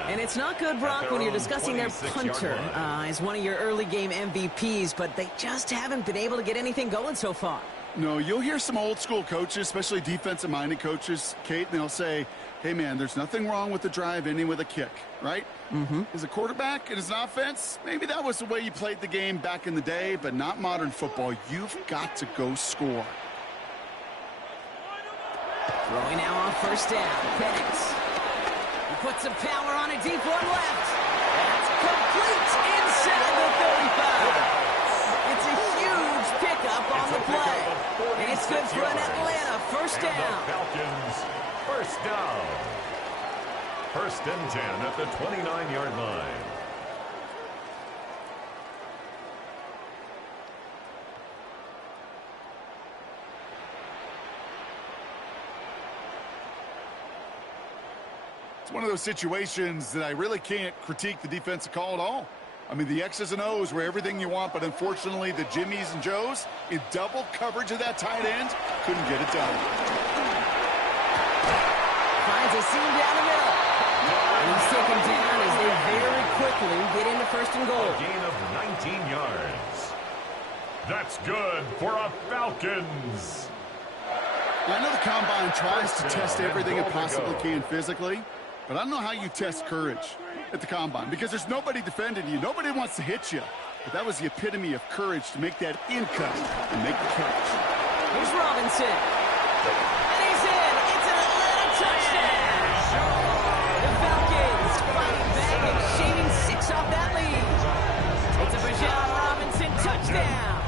And it's not good, Brock, when you're discussing their punter as one of your early game MVPs, but they just haven't been able to get anything going so far. No, you'll hear some old school coaches, especially defensive-minded coaches, Kate, and they'll say, hey, man, there's nothing wrong with the drive ending with a kick, right? As a quarterback and as an offense, maybe that was the way you played the game back in the day, but not modern football. You've got to go score. Throwing now on first down. Penix. He puts some power on a deep one left. That's complete inside the 35. It's a huge pickup on the play. And it's good for an Atlanta first down. Falcons, first down. First and 10 at the 29-yard line. It's one of those situations that I really can't critique the defensive call at all. I mean, the X's and O's were everything you want, but unfortunately, the Jimmies and Joes, in double coverage of that tight end, couldn't get it done. Finds a seam down the middle. And he's taken down as they very quickly get into first and goal. A gain of 19 yards. That's good for a Falcons. I know the Combine tries to test everything it possibly can physically, but I don't know how you test courage at the Combine because there's nobody defending you. Nobody wants to hit you. But that was the epitome of courage to make that in cut and make the catch. Here's Robinson. And he's in. It's an Atlanta touchdown. The Falcons fighting back and shaving 6 off that lead. It's a Bijan Robinson touchdown.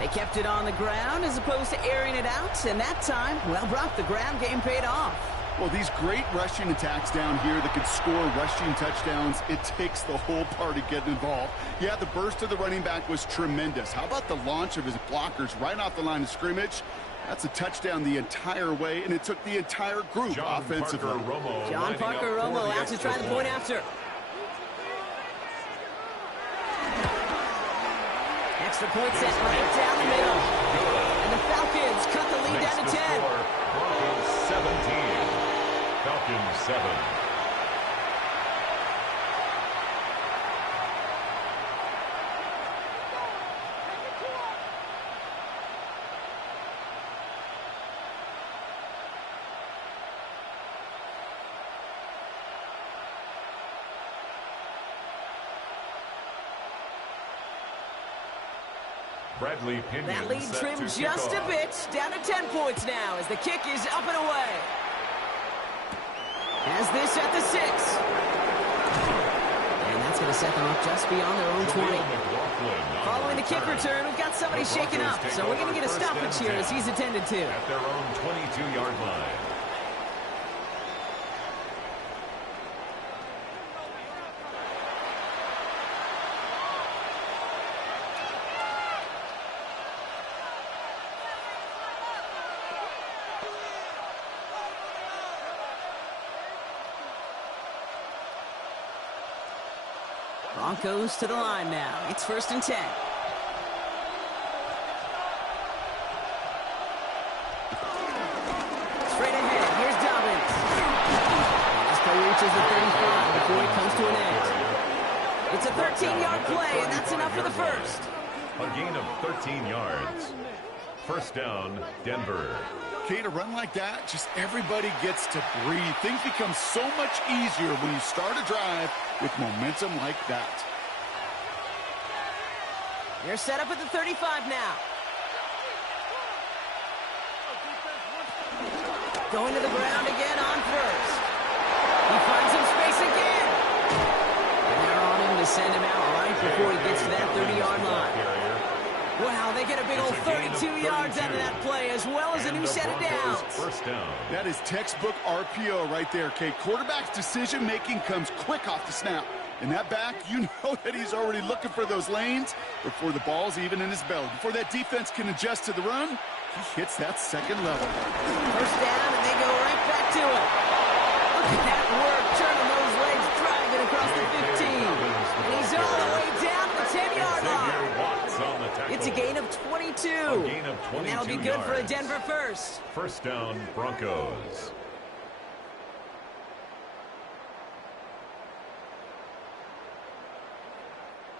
They kept it on the ground as opposed to airing it out, and that time, well, Brock, the ground game paid off. Well, these great rushing attacks down here that can score rushing touchdowns, it takes the whole party getting involved. Yeah, the burst of the running back was tremendous. How about the launch of his blockers right off the line of scrimmage? That's a touchdown the entire way, and it took the entire group offensively. John Parker Romo out to try the point after. Extra point set right down the middle. And the Falcons cut the lead down to 10. Broncos 17. Falcons 7. Bradley Pinion. That lead trimmed just a bit, down to 10 points now as the kick is up and away. Has this at the 6. And that's going to set them up just beyond their own 20. Following the kick return, we've got somebody shaken up, so we're going to get a stoppage here as he's attended to. At their own 22-yard line. Broncos to the line now. It's first and 10. Straight ahead. Here's Dobbins. This play reaches the 35 before it comes to an end. It's a 13-yard play, and that's enough for the first. A gain of 13 yards. First down, Denver. Kate, a run like that, just everybody gets to breathe. Things become so much easier when you start a drive with momentum like that. You're set up at the 35 now. Going to the ground again on first. He finds some space again. And they're on him to send him out right before he gets to that 30-yard line. Wow, they get a big old 32 yards out of that play, as well as a new set of downs. First down. That is textbook RPO right there, Kate. Quarterback's decision-making comes quick off the snap. And that back, you know that he's already looking for those lanes before the ball's even in his belly. Before that defense can adjust to the run, he hits that second level. First down, and they go right back to it. Look at that work, turning those legs, driving across the 15. And he's all the way down to the 10-yard line. It's a gain of 22. A gain of And that'll be good for a Denver first. First down, Broncos.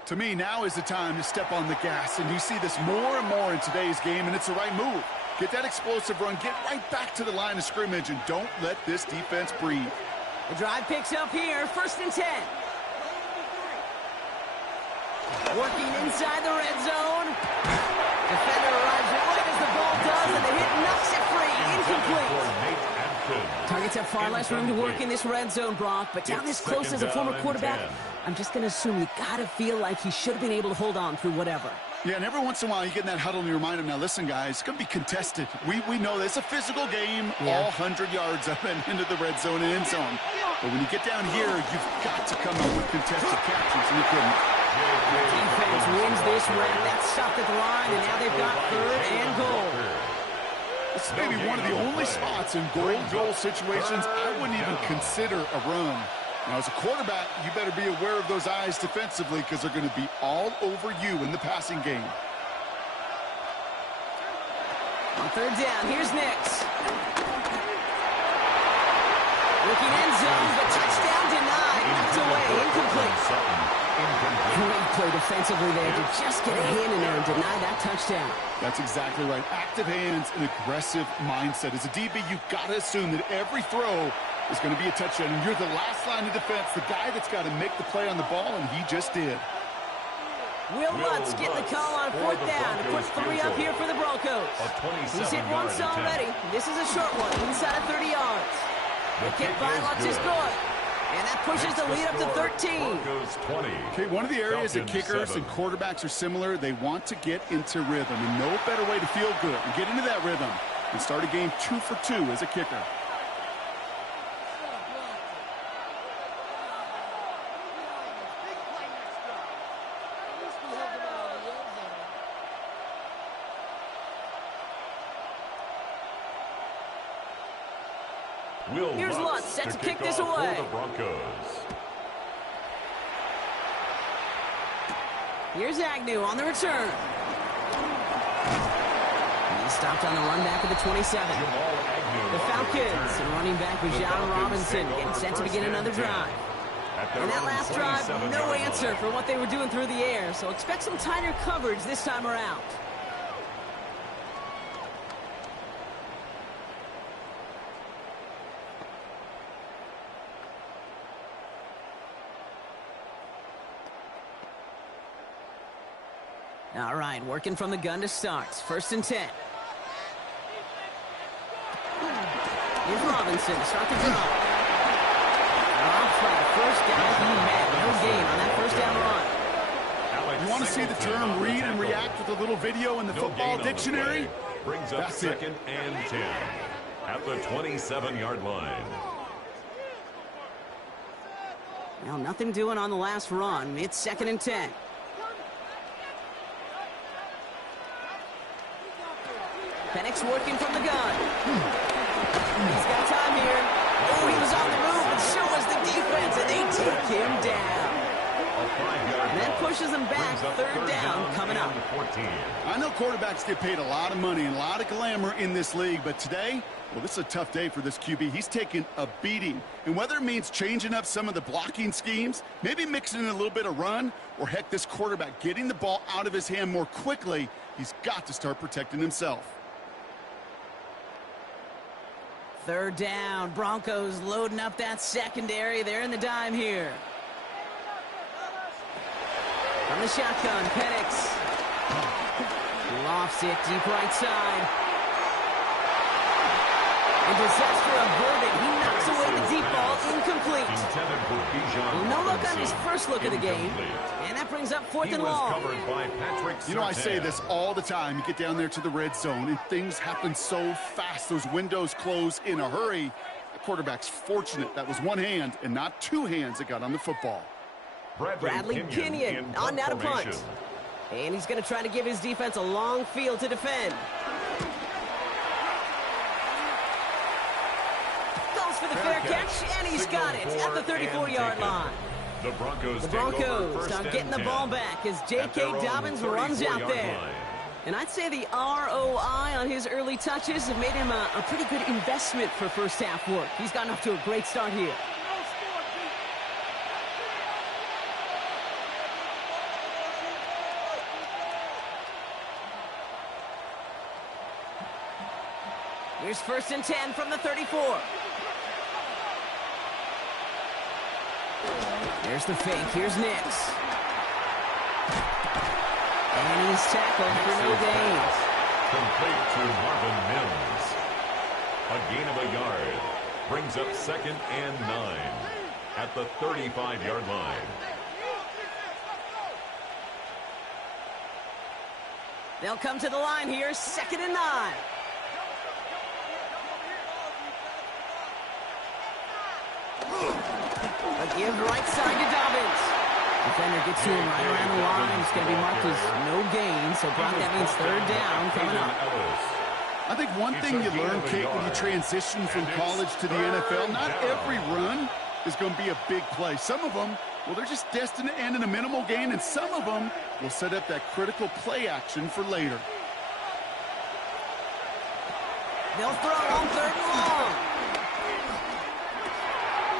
To me, now is the time to step on the gas, and you see this more and more in today's game, and it's the right move. Get that explosive run, get right back to the line of scrimmage, and don't let this defense breathe. The drive picks up here, 1st and 10. Working inside the red zone. Defender arrives right as the ball does, and the hit knocks it free. Incomplete. Targets have far less room to work in this red zone, Brock, but down this close as a former quarterback, I'm just going to assume you got to feel like he should have been able to hold on through whatever. Yeah, and every once in a while you get in that huddle and you remind him, now listen, guys, it's going to be contested. We know this. It's a physical game, all 100 yards up and into the red zone and end zone. But when you get down here, you've got to come up with contested captures, and you couldn't. Defense wins this round. That's stopped at the line, and now they've got 3rd and goal. This is maybe one of the only spots in goal situations I wouldn't even consider a run. Now, as a quarterback, you better be aware of those eyes defensively because they're going to be all over you in the passing game. On 3rd down, here's Nix. Looking end zone, but touchdown denied. Knocked away, incomplete. Great play defensively there to just get a hand in there and deny that touchdown. That's exactly right. Active hands and aggressive mindset. As a DB, you've got to assume that every throw is going to be a touchdown. And you're the last line of defense, the guy that's got to make the play on the ball, and he just did. Will Lutz getting the call on 4th down to put 3 up here for the Broncos. He's hit once already. This is a short one, inside of 30 yards. The kick by Lutz is good. And that pushes the lead up to 13. Okay, one of the areas that kickers and quarterbacks are similar, they want to get into rhythm. And no better way to feel good and get into that rhythm and start a game 2 for 2 as a kicker. Here's Lutz set to kick this away. Here's Agnew on the return. He's stopped on the run back at the 27. The Falcons and running back Bijan Robinson getting set to begin another drive. And that last drive, no answer for what they were doing through the air, so expect some tighter coverage this time around. All right, working from the gun to start. 1st and 10. Here's Robinson to start the drive. Off by the first guy he met. No gain on that 1st down run. You want to see the term read and react with a little video in the football dictionary? Brings up That's 2nd and 10 at the 27-yard line. Well, nothing doing on the last run. It's 2nd and 10. Penix working from the gun. He's got time here. Oh, he was on the move, and so was the defense, and they take him down. And that pushes him back. 3rd down coming up. I know quarterbacks get paid a lot of money and a lot of glamour in this league, but today, well, this is a tough day for this QB. He's taking a beating. And whether it means changing up some of the blocking schemes, maybe mixing in a little bit of run, or heck, this quarterback getting the ball out of his hand more quickly, he's got to start protecting himself. 3rd down. Broncos loading up that secondary. They're in the dime here. From the shotgun, Penix. Lofts it deep right side. And disaster averted. He knocks away the deep ball. Incomplete. No look on his first look of the game. And that brings up 4th and long. You know, I say this all the time. You get down there to the red zone, and things happen so fast. Those windows close in a hurry. The quarterback's fortunate. That was one hand and not 2 hands that got on the football. Bradley Pinion on now to punt. And he's going to try to give his defense a long field to defend. Goes for the fair catch, and he's got it at the 34-yard line. The Broncos start getting the ball back as J.K. Dobbins runs out there. And I'd say the ROI on his early touches have made him a pretty good investment for first half work. He's gotten off to a great start here. Here's 1st and 10 from the 34. There's the fake. Here's Nix. And he's tackled for no gains. Complete to Marvin Mims. A gain of a yard. Brings up 2nd and 9 at the 35-yard line. They'll come to the line here, 2nd and 9. A give right side to Dobbins. Defender gets to him right around the line. It's going to be marked as no gain, so Brock, that means 3rd down coming up. I think one thing you learn, Kate, when you transition from college to the NFL, not every run is going to be a big play. Some of them, well, they're just destined to end in a minimal gain, and some of them will set up that critical play action for later. They'll throw on 3rd and long.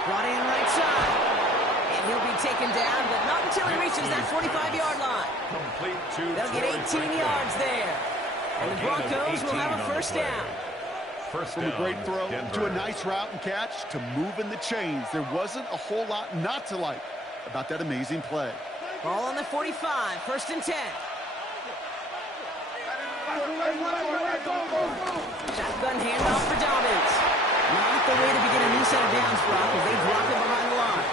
Brought in right side. And he'll be taken down, but not until he reaches that 45-yard line. They'll get 18 yards there. And the Broncos will have a 1st down. From a great throw to a nice route and catch to moving the chains. There wasn't a whole lot not to like about that amazing play. Ball on the 45, 1st and 10. Shotgun handoff for Dobbins. Not the way to begin a new set of downs, Brock, as they drop him behind the line.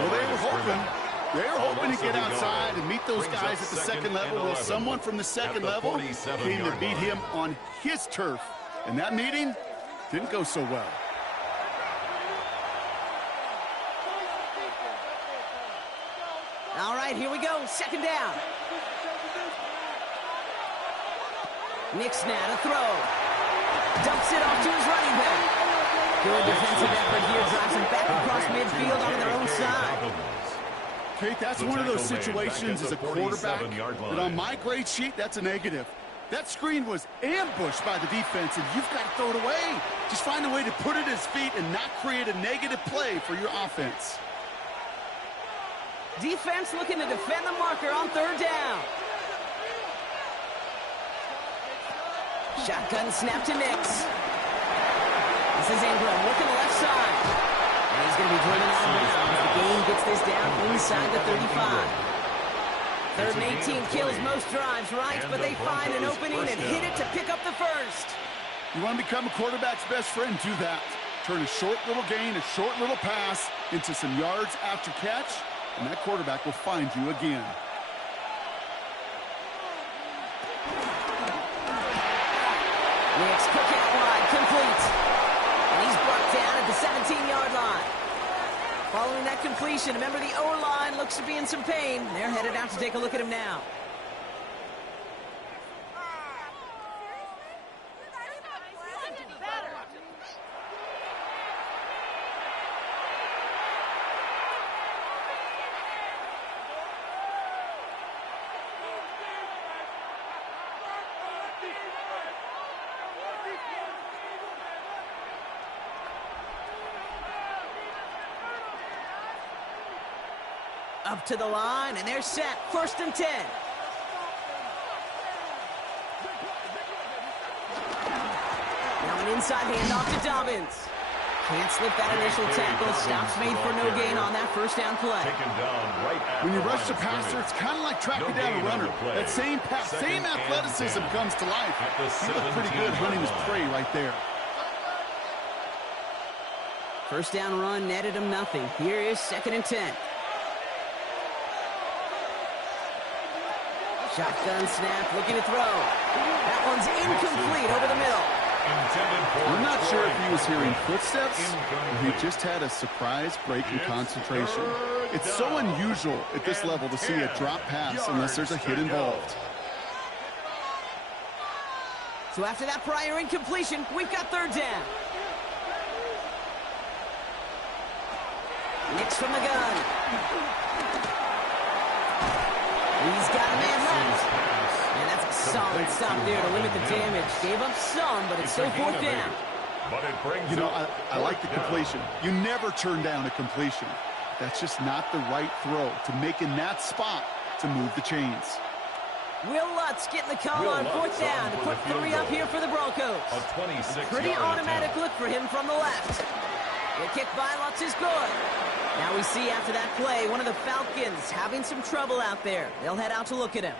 Well, they were hoping to get outside and meet those guys at the 2nd level. Well, someone from the 2nd level came to beat him on his turf. And that meeting didn't go so well. All right, here we go. 2nd down. Nix now to throw. Dumps it off to his running back. Good defensive effort here. Drives him back across midfield on their own side. Kate, that's one of those situations as a quarterback that on my grade sheet, that's a negative. That screen was ambushed by the defense, and you've got to throw it away. Just find a way to put it at his feet and not create a negative play for your offense. Defense looking to defend the marker on 3rd down. Shotgun snap to Nix. This is Ingram working the left side. And he's going to be driven out of bounds as the game gets this down inside the 35. 3rd and 18 kills most drives, right? But they find an opening and hit it to pick up the 1st. You want to become a quarterback's best friend, do that. Turn a short little gain, a short little pass into some yards after catch, and that quarterback will find you again. Nix, quick out wide, complete. And he's brought down at the 17-yard line. Following that completion, remember the O-line looks to be in some pain. They're headed out to take a look at him now. Up to the line, and they're set. 1st and 10. Now an inside handoff to Dobbins. Can't slip that initial tackle. Stops made for no gain on that 1st down play. When you rush the passer, it's kind of like tracking down a runner. That same pass, same athleticism comes to life. He looked pretty good hunting his prey right there. 1st down run netted him nothing. Here is 2nd and 10. Shotgun snap, looking to throw. That one's incomplete over the middle. I'm not sure if he was hearing footsteps or he just had a surprise break in concentration. It's so unusual at this level to see a drop pass unless there's a hit involved. So after that prior incompletion, we've got 3rd down. Nix from the gun. He's got a man left. And that's a solid stop there to limit the damage. Gave up some, but it's still fourth down. But it brings You know, I like the completion. You never turn down a completion. That's just not the right throw to make in that spot to move the chains. Will Lutz getting the call on fourth down to put 3 up here for the Broncos. A 26-yard Pretty automatic attempt. look for him from the left. The kick by Lutz is good. Now we see after that play, one of the Falcons having some trouble out there. They'll head out to look at him.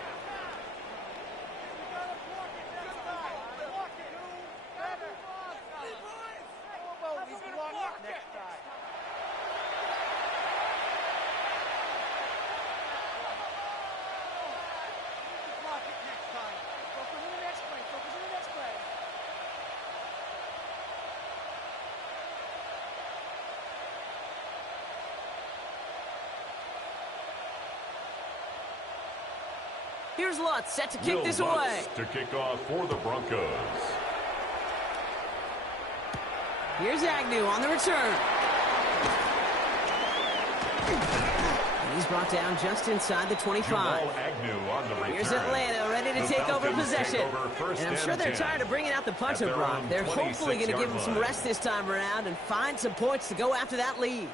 Here's Lutz set to kick this away. To kick off for the Broncos. Here's Agnew on the return. And he's brought down just inside the 25. Agnew on the return. Here's Atlanta ready to take over possession. And I'm sure they're 10. tired of bringing out the punter, Brock. They're hopefully going to give him some rest this time around and find some points to go after that lead.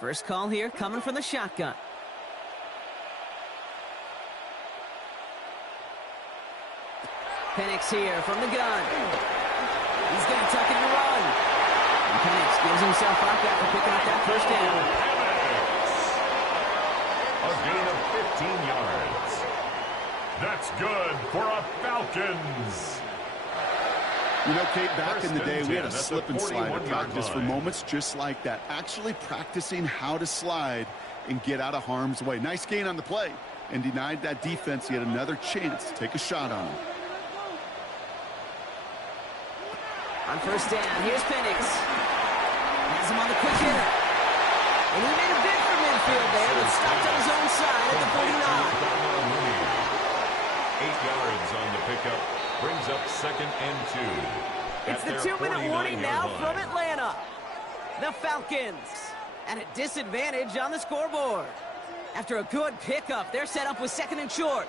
First call here coming from the shotgun. Penix here from the gun. He's going to tuck it and run. And Penix gives himself up after picking up that first down. A gain of 15 yards. That's good for a Falcons. You know, Kate, back in the day, we had a slip and slide at practice for moments just like that. Actually practicing how to slide and get out of harm's way. Nice gain on the play and denied that defense yet another chance to take a shot on him. On first down, here's Penix. Has him on the quick hitter. And he made a bid for midfield there, but stopped on his own side at the 49. 8 yards on the pickup. Brings up 2nd and 2. It's the 2-minute warning now from Atlanta. The Falcons at a disadvantage on the scoreboard. After a good pickup, they're set up with 2nd and short.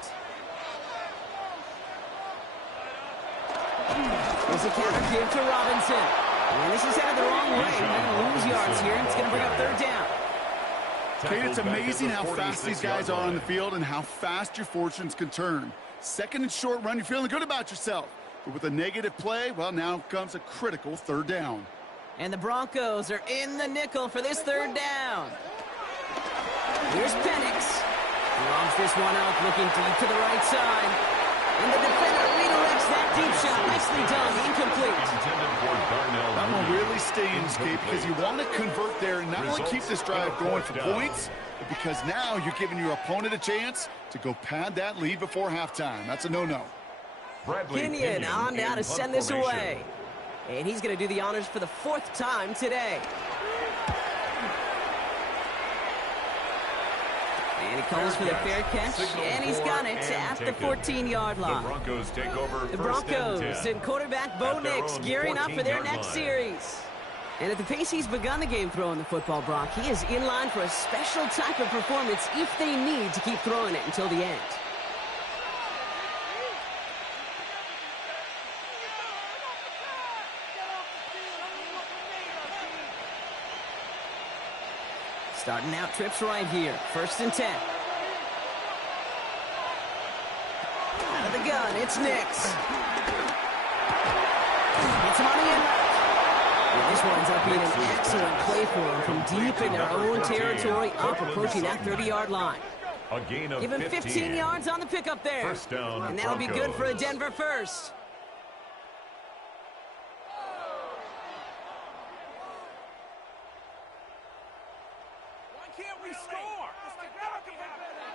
There's a counter give to Robinson. And this is headed the wrong way. They're going to lose yards here, and it's going to bring up 3rd down. Kate, it's amazing how fast these guys are on the field and how fast your fortunes can turn. 2nd and short run, you're feeling good about yourself. But with a negative play, well, now comes a critical 3rd down. And the Broncos are in the nickel for this 3rd down. Here's Penix. Launch this one up, looking deep to the right side. And the defender redirects that deep shot. Nicely done, incomplete. That one really stings, Kate, because you want to convert there and not only keep this drive going for points, but because now you're giving your opponent a chance to go pad that lead before halftime. That's a no-no. Pinion on now to send this away. And he's going to do the honors for the 4th time today. And he calls for the fair catch, and he's got it at the 14-yard line. The Broncos take over. The Broncos and quarterback Bo Nix gearing up for their next series. And at the pace he's begun the game throwing the football, Brock, he is in line for a special type of performance if they need to keep throwing it until the end. Starting out trips right here. 1st and 10. Out of the gun, it's Nix. It's on the end. And this winds up being an excellent play for them from deep in their own territory, up approaching that 30-yard line. A gain of Give him 15 yards on the pickup there. First down, and that'll be good Broncos. for a Denver first.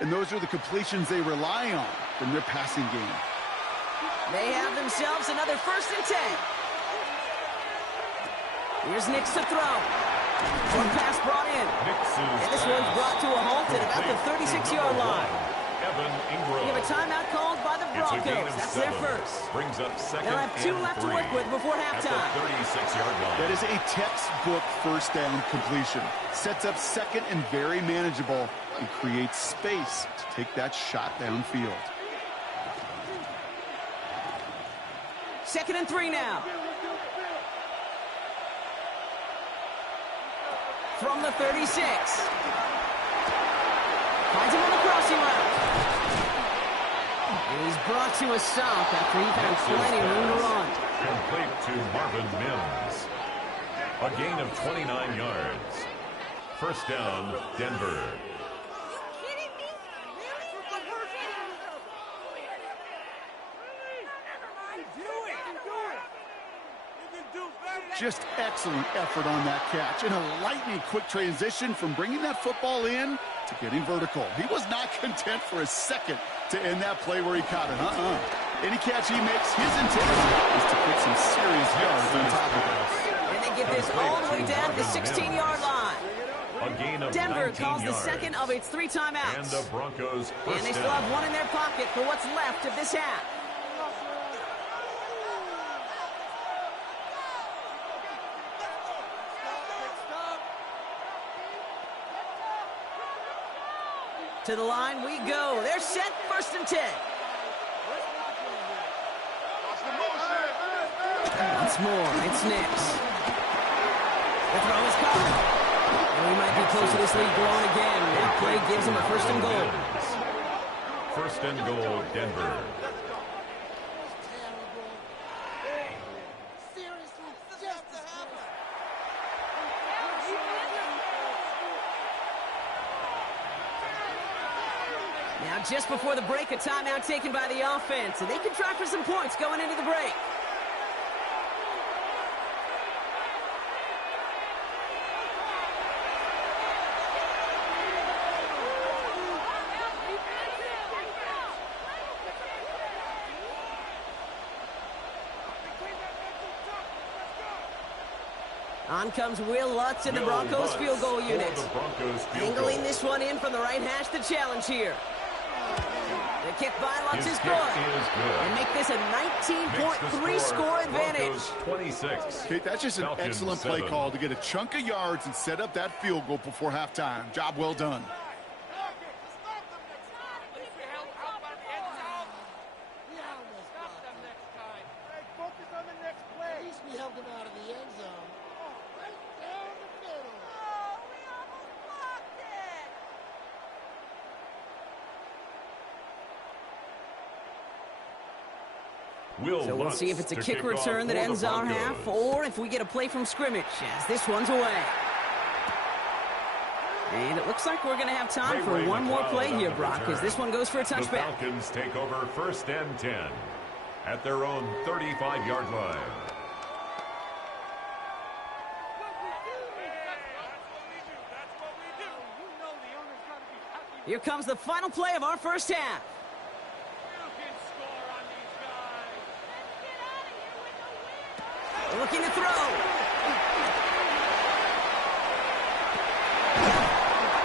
And those are the completions they rely on from their passing game. They have themselves another 1st and 10. Here's Nix to throw. One pass brought in. And this one's brought to a halt at about the 36-yard line. Melvin Ingram. We have a timeout called by the It's a gain Broncos. of That's 7. their first. Brings up second They'll have 2 and left 3 to work with before at the halftime. 36-yard line. That is a textbook first down completion. Sets up second and very manageable and creates space to take that shot downfield. 2nd and 3 now. From the 36. Finds him on the crossing route. And he's brought to a stop after he found plenty of room to run. Complete to Marvin Mims. A gain of 29 yards. First down, Denver. Just excellent effort on that catch. And a lightning quick transition from bringing that football in to getting vertical. He was not content for a second to end that play where he caught it. Any catch he makes, his intention is to put some serious yards on top of it. And they get this all the way down to the 16-yard line. A gain of Denver 19 calls the yards. second of its 3 timeouts. And the Broncos And first they still down. have 1 in their pocket for what's left of this half. To the line we go. They're set, 1st and 10. Once more, it's Nix. The throw is caught. And we might be close to this lead growing again. That play gives him a 1st and goal. First and goal, Denver. Now, just before the break, a timeout taken by the offense, and they can try for some points going into the break. On comes Will Lutz in the Broncos field goal unit. Angling this one in from the right hash to challenge here. The kick by Lutz is good. And make this a 19.3 score advantage. 26. Okay, that's just an excellent play call to get a chunk of yards and set up that field goal before halftime. Job well done. So we'll see if it's a kick return that ends our half, or if we get a play from scrimmage, as this one's away. And it looks like we're going to have time for one more play here, Brock, because this one goes for a touchback. The Falcons take over 1st and 10 at their own 35-yard line. Here comes the final play of our first half. Looking to throw.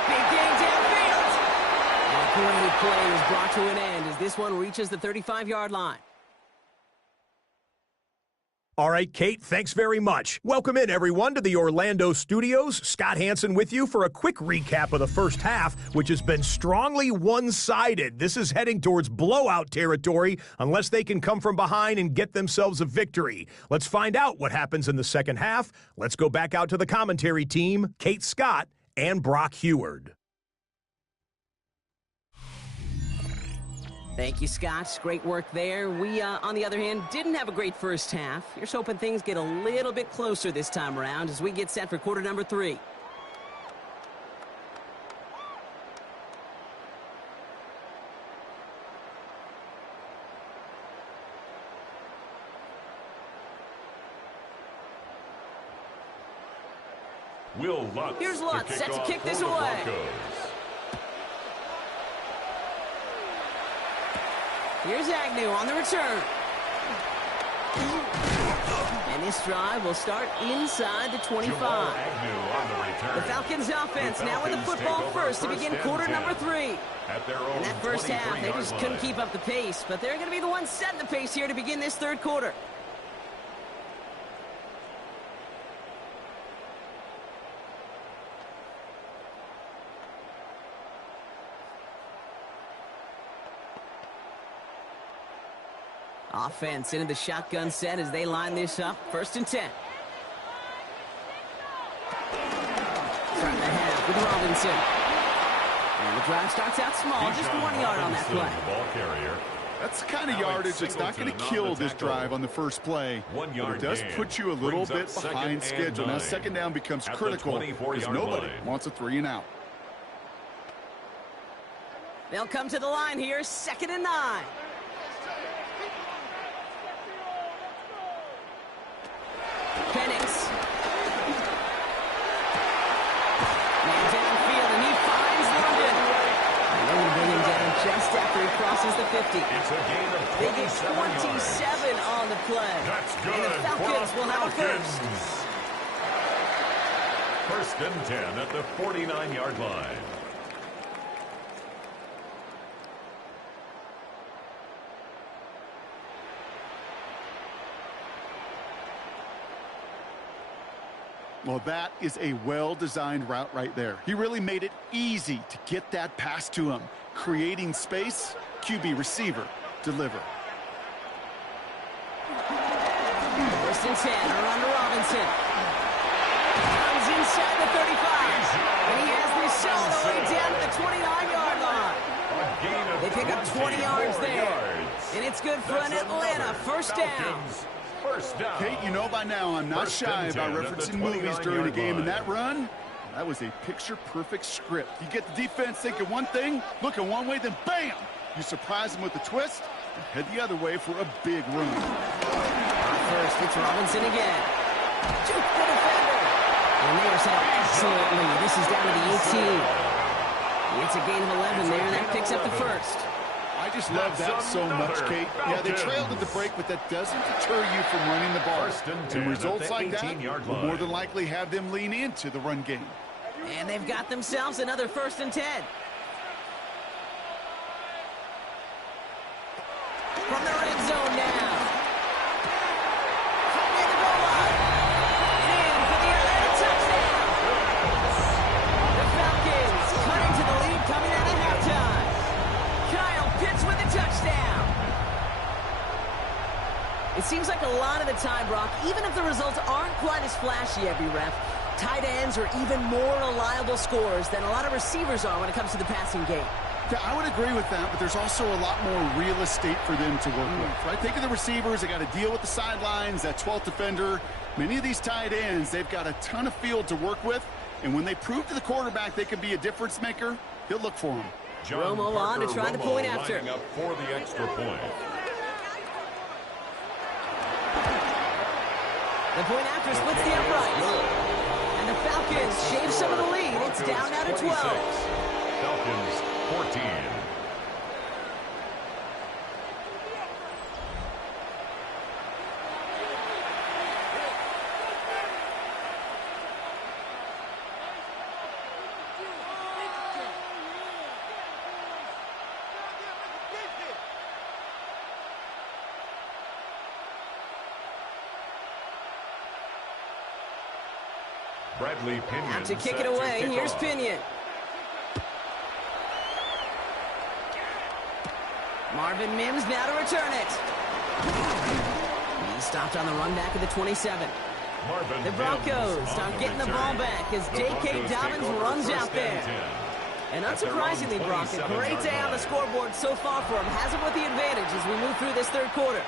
Big gain downfield. And a great play is brought to an end as this one reaches the 35-yard line. All right, Kate, thanks very much. Welcome in, everyone, to the Orlando studios. Scott Hansen with you for a quick recap of the first half, which has been strongly one-sided. This is heading towards blowout territory unless they can come from behind and get themselves a victory. Let's find out what happens in the second half. Let's go back out to the commentary team, Kate Scott and Brock Heward. Thank you, Scott. Great work there. We, on the other hand, didn't have a great first half. Here's hoping things get a little bit closer this time around as we get set for quarter number 3. Will Lutz Here's Lutz, set to off kick this for the away. Broncos. Here's Agnew on the return. And this drive will start inside the 25. The Falcons offense now with the football first to begin quarter number 3. In that first half, they just couldn't keep up the pace, but they're going to be the ones setting the pace here to begin this third quarter. Offense into the shotgun set as they line this up. 1st and 10. Starting the half with Robinson. And the drive starts out small, just 1 yard on that play. That's the kind of yardage that's not going to kill this drive on the first play. But it does put you a little bit behind schedule. Now, 2nd down becomes critical because nobody wants a 3 and out. They'll come to the line here, 2nd and 9. Penix. Man downfield, and he finds London. And they're going to bring him down just after he crosses the 50. It's a gain of 27 They get 27 on the play. That's good. And the Falcons will have a first. 1st and 10 at the 49-yard line. Well, that is a well-designed route right there. He really made it easy to get that pass to him. Creating space, QB receiver, deliver. 1st and 10, around to Robinson. Comes inside the 35. And he has this all the way down to the 29-yard line. They pick up 20 yards there. And it's good for an Atlanta 1st down. Kate, you know by now I'm not shy about referencing movies during a game, and that run, that was a picture-perfect script. You get the defense thinking one thing, looking one way, then bam! You surprise them with a twist, and head the other way for a big run. First, it's Robinson again. Juke the defender. And they are set up excellently. This is down to the 18. It's a gain of 11 there, and that picks up the first. I just love that so much, Kate. Yeah, they trailed at the break, but that doesn't deter you from running the ball. And results like that will more than likely have them lean into the run game. And they've got themselves another 1st and 10. From the red zone now. Near the goal line. And for the Atlanta touchdown. The Falcons cutting to the lead coming out of halftime. Kyle Pitts with a touchdown. It seems like a lot of the time, Brock, even if the results aren't quite as flashy every rep, tight ends are even more reliable scorers than a lot of receivers are when it comes to the passing game. Yeah, I would agree with that, but there's also a lot more real estate for them to work with, right? Think of the receivers. They got to deal with the sidelines, that 12th defender. Many of these tight ends, they've got a ton of field to work with, and when they prove to the quarterback they can be a difference maker, he'll look for them. Romo on to try the point after. Up for the extra point. The point after splits the uprights. And the Falcons shave some of the lead. It's down now to 12. Falcons 14. Bradley Pinion. Have to kick it away. Here's Pinion. Marvin Mims now to return it. He stopped on the run back of the 27. The Broncos start getting the ball back as J.K. Dobbins runs out there. And unsurprisingly, Brock, a great day on the scoreboard so far for him. Has him with the advantage as we move through this third quarter.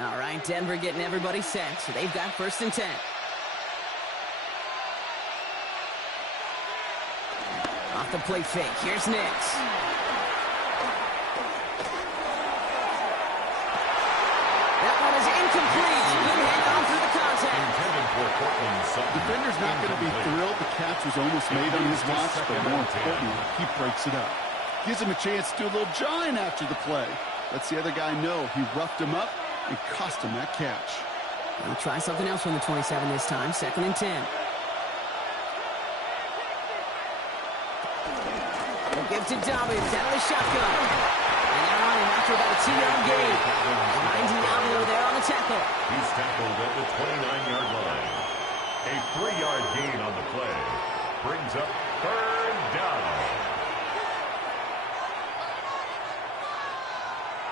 All right, Denver getting everybody set, so they've got 1st and 10. Off the play fake, here's Nix. That one is incomplete. Couldn't hang on through the contact. Intended for Portland's Defender's not going to be thrilled. The catch was almost made on his watch, but more importantly, he breaks it up. Gives him a chance to do a little giant after the play. Lets the other guy know he roughed him up and cost him that catch. We'll try something else from the 27 this time. 2nd and 10. They'll give to Dobbins out of the shotgun. And they're on him after about a 2-yard gain. Ryan Diablo there on the tackle. He's tackled at the 29-yard line. A 3-yard gain on the play brings up 3rd down.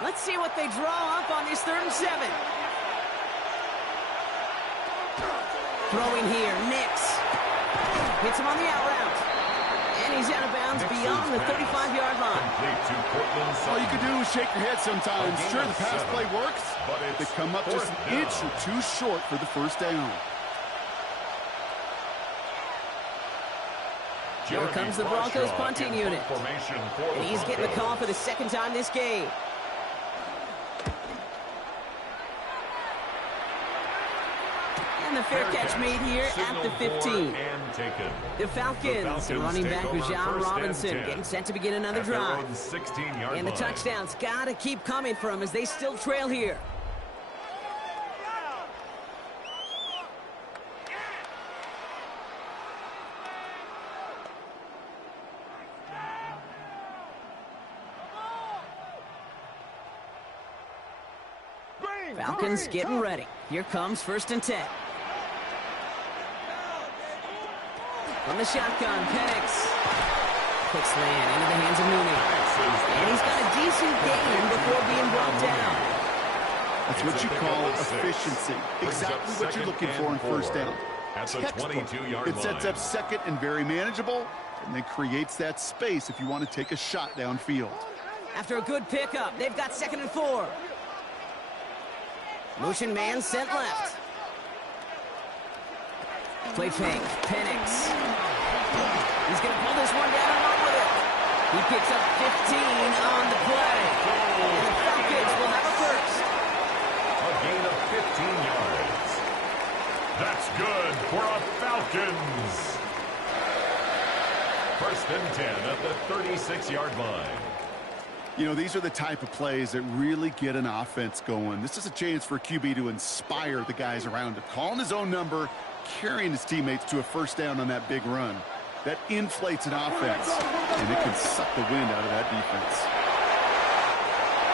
Let's see what they draw up on this 3rd and 7. Throwing here, Nix. Hits him on the out route. And he's out of bounds beyond the 35-yard line. All you can do is shake your head sometimes. Sure, the pass play works, but they come up just an inch or two short for the 1st down. Here comes the Broncos punting unit. And he's getting the call for the 2nd time this game. And the fair catch made here at the 15. The Falcons, running back Rajon Robinson, getting set to begin another drive. And the touchdowns got to keep coming for them as they still trail here. Falcons getting ready. Here comes 1st and 10. From the shotgun, Penix. Quick slant into the hands of Mooney. And he's got a decent gain before being brought down. That's what you call efficiency. Exactly what you're looking for in 1st down. It sets up 2nd and very manageable, and then creates that space if you want to take a shot downfield. After a good pickup, they've got 2nd and 4. Motion man sent left. Play fake. Penix. He's going to pull this one down and run with it. He picks up 15 on the play. And the Falcons will have a 1st. A gain of 15 yards. That's good for a Falcons. 1st and 10 at the 36-yard line. You know, these are the type of plays that really get an offense going. This is a chance for a QB to inspire the guys around him. Calling his own number, carrying his teammates to a 1st down on that big run. That inflates an offense, and it can suck the wind out of that defense.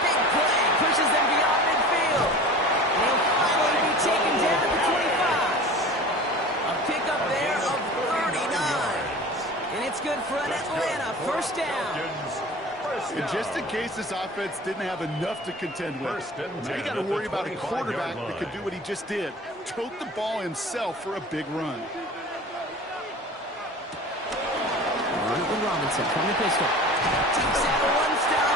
Big play pushes them beyond midfield. They'll finally be taken down at the 25. A pickup there of 39. And it's good for an Atlanta 1st down. And just in case this offense didn't have enough to contend with, now you got to worry about a quarterback that could do what he just did. Tote the ball himself for a big run. Robinson from the pistol. Takes out a 1-stop.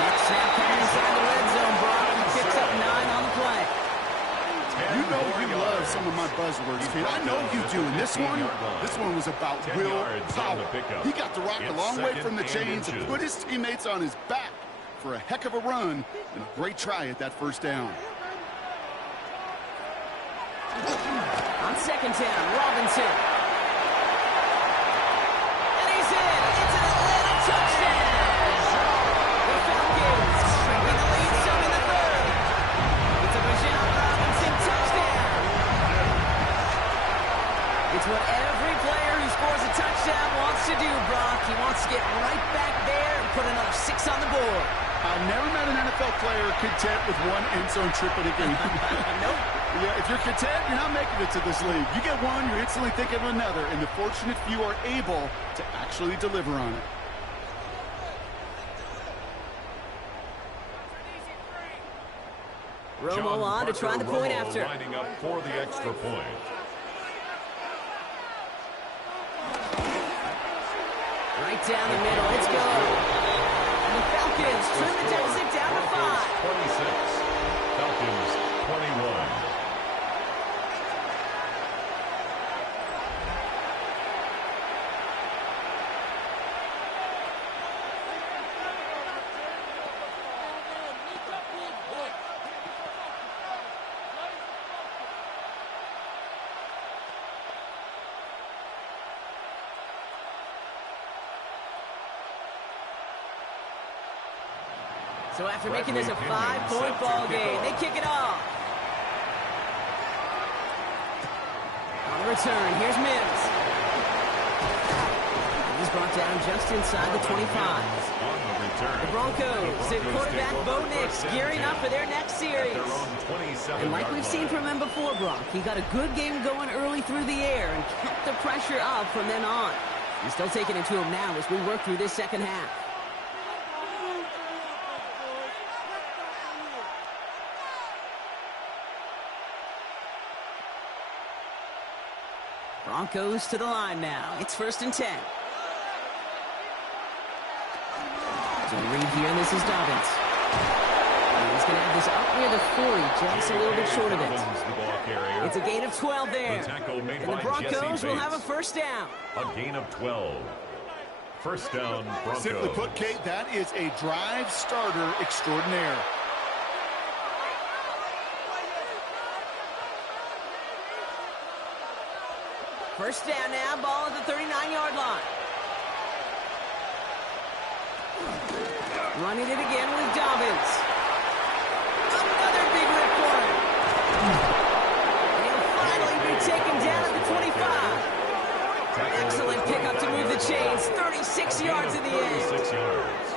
Next snap coming inside the red zone. Brock picks up 9 on the play. You know you love some of my buzzwords, kid. I know you do. And this one was about will power. He got to rock a long way from the chains and put his teammates on his back for a heck of a run and a great try at that 1st down. On 2nd down, Robinson. And he's in. It's an Atlanta touchdown. The Falcons shrinking the lead some in the 3rd. It's a Rajon Robinson touchdown. It's what every player who scores a touchdown wants to do, Brock. He wants to get right back there and put another 6 on the board. I've never met an NFL player content with one end zone trip in a game. Nope. Yeah, if you're content, you're not making it to this league. You get one, you're instantly thinking of another, and the fortunate few are able to actually deliver on it. Romo on to try the point after. Lining up for the extra point. Right down the middle. Let's go. And the Falcons trim the deficit down to 5. 26. Falcons 21. So after making this a 5-point ball game, they kick it off. On the return, here's Mims. He's brought down just inside the 25. The Broncos, their quarterback Bo Nix, gearing up for their next series. And like we've seen from him before, Brock, he got a good game going early through the air and kept the pressure up from then on. He's still taking it to him now as we work through this second half. Broncos to the line now. It's 1st and 10. So read here, and this is Dobbins. And he's going to have this up near the 40, just a little bit short of it. It's a gain of 12 there. And the Broncos will have a first down. A gain of 12. First down, Broncos. Simply put, Kate, that is a drive starter extraordinaire. First down now, ball at the 39-yard line. Running it again with Dobbins. Another big rip for him. And he'll finally be taken down at the 25. Excellent pickup to move the chains. 36 yards in the end. 36 yards.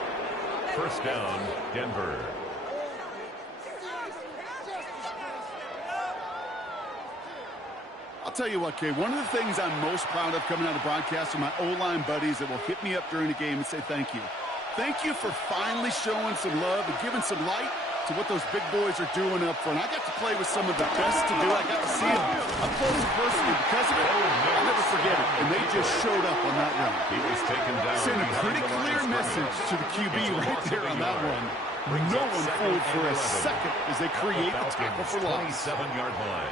First down, Denver. I'll tell you what, Kay, one of the things I'm most proud of coming out of broadcast are my O-line buddies that will hit me up during the game and say thank you. Thank you for finally showing some love and giving some light to what those big boys are doing up front. I got to play with some of the best to do. I got to see them up close and personal because of it. I'll never forget it. And they just showed up on that run. He was taken down. Send a pretty clear message to the QB right there on that one. No one fooled for a second as they create the tackle for loss. 27-yard line.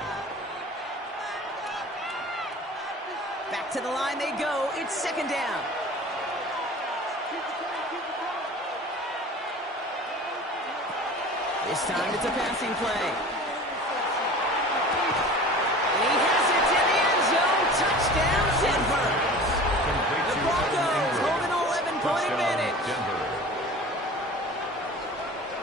Back to the line they go. It's second down. This time it's a passing play. And he has it in the end zone. Touchdown, Denver. The Broncos hold an 11-point advantage.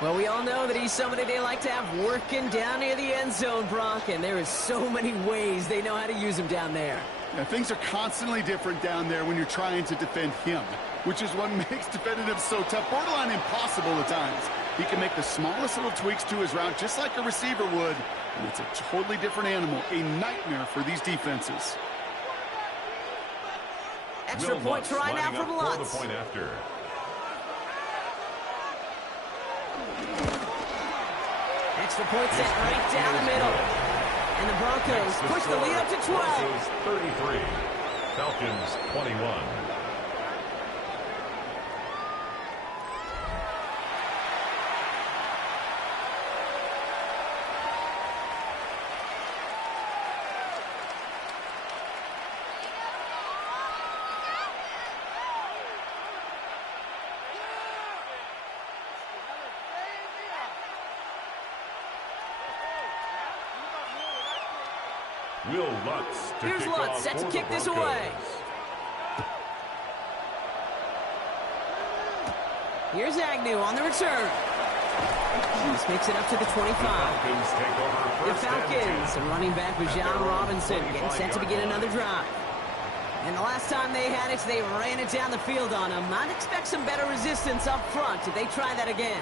Well, we all know that he's somebody they like to have working down near the end zone, Brock, and there is so many ways they know how to use him down there. Yeah, things are constantly different down there when you're trying to defend him, which is what makes defending him so tough, borderline impossible at times. He can make the smallest little tweaks to his route just like a receiver would, and it's a totally different animal, a nightmare for these defenses. Extra point try now from Lutz. The point after. Extra point set right down the middle. And the Broncos push the lead up to 12. Broncos 33, Falcons 21. Will Lutz to Here's kick Lutz, off set to for kick the this Broncos. away. Here's Agnew on the return. This makes it up to the 25. Falcons take over The first and 10. Falcons, the running back was John Robinson, getting set to begin another drive. And the last time they had it, they ran it down the field on him. I'd expect some better resistance up front if they try that again.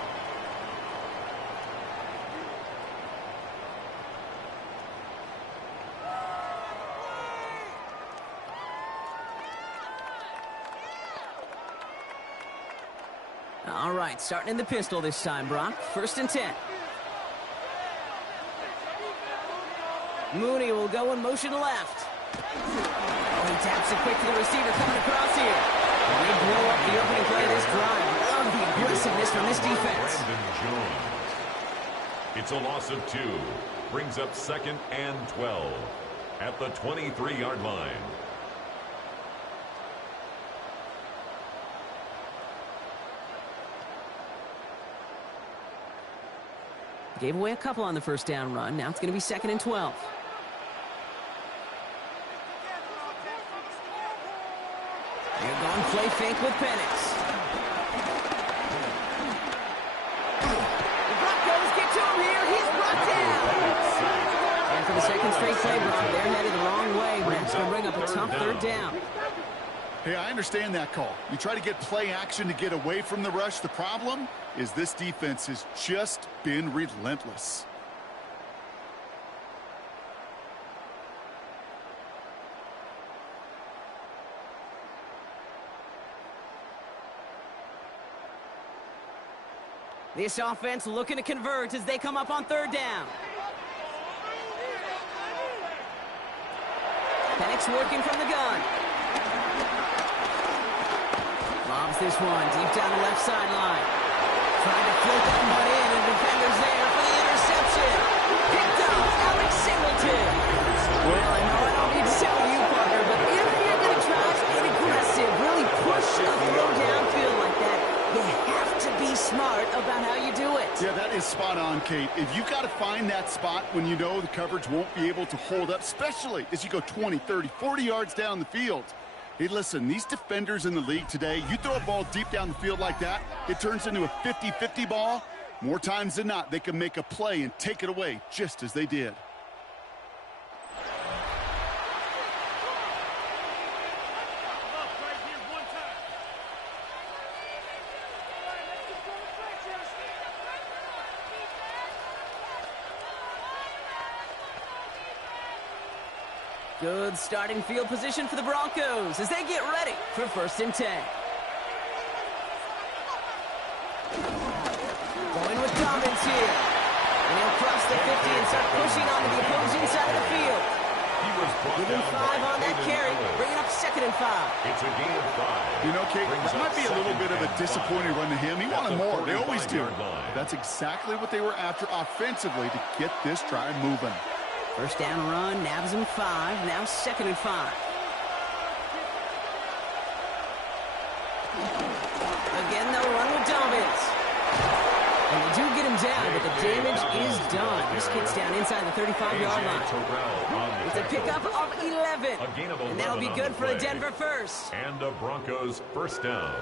All right, starting in the pistol this time, Brock. 1st and 10. Mooney will go in motion left. Oh, he taps it quick to the receiver coming across here. And they blow up the opening play of this drive. Love the aggressiveness from this defense. Brandon Jones. It's a loss of 2. Brings up 2nd and 12 at the 23-yard line. Gave away a couple on the first down run. Now it's going to be 2nd and 12. They're going play fake with Penix. second straight play, Brock. They're headed the wrong way. That's going to bring up a tough third down. Hey, I understand that call. You try to get play action to get away from the rush. The problem is this defense has just been relentless. This offense looking to convert as they come up on third down. Penix working from the gun. Lobs this one deep down the left sideline. Trying to float that one in, and defender's there for the interception. Picked up, Alex Singleton. Well, I know I don't need to tell you, partner, but if you're going to try to get aggressive, really push a throw downfield like that, you have to be smart about how you do it. Yeah, that is spot on, Kate. If you've got to find that spot when you know the coverage won't be able to hold up, especially as you go 20, 30, 40 yards down the field. Hey, listen, these defenders in the league today, you throw a ball deep down the field like that, it turns into a 50-50 ball. More times than not, they can make a play and take it away, just as they did. Good starting field position for the Broncos as they get ready for 1st and 10. Going with Dobbins here. And he'll cross the 50 and start pushing onto the opposing side of the field. Giving 5 on that carry, bringing up 2nd and 5. It's a gain of 5. You know, Kate, this might be a little bit of a disappointing run to him. He wanted more. They always do. That's exactly what they were after offensively to get this drive moving. First down run, nabs him 5, now 2nd and 5. Again, they'll run with Dobbins. And they do get him down, but the damage is done. This kid's down inside the 35-yard line. It's a pickup of 11. And that'll be good for a Denver first. And the Broncos first down.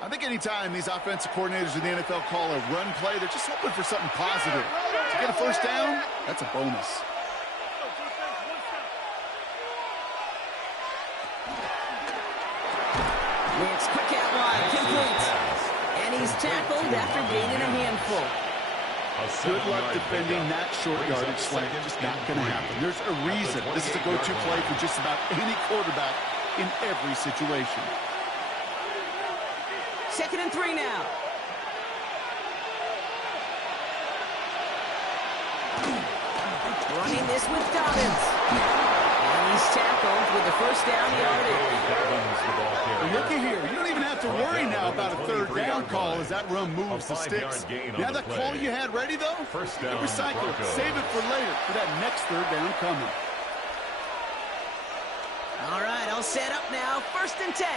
I think anytime these offensive coordinators in the NFL call a run play, they're just hoping for something positive. To get a first down, that's a bonus. It's quick out wide, complete. And he's tackled after gaining a handful. Good luck defending that short yardage slant. Just not going to happen. There's a reason this is a go-to play for just about any quarterback in every situation. 2nd and 3 now. Running this with Dobbins. And he's tackled with the first down yardage. Looky here. You don't even have to worry now about a third down call as that run moves the sticks. Now that call you had ready, though, recycle it. Save it for later for that next third down coming. All right, all set up now. 1st and 10.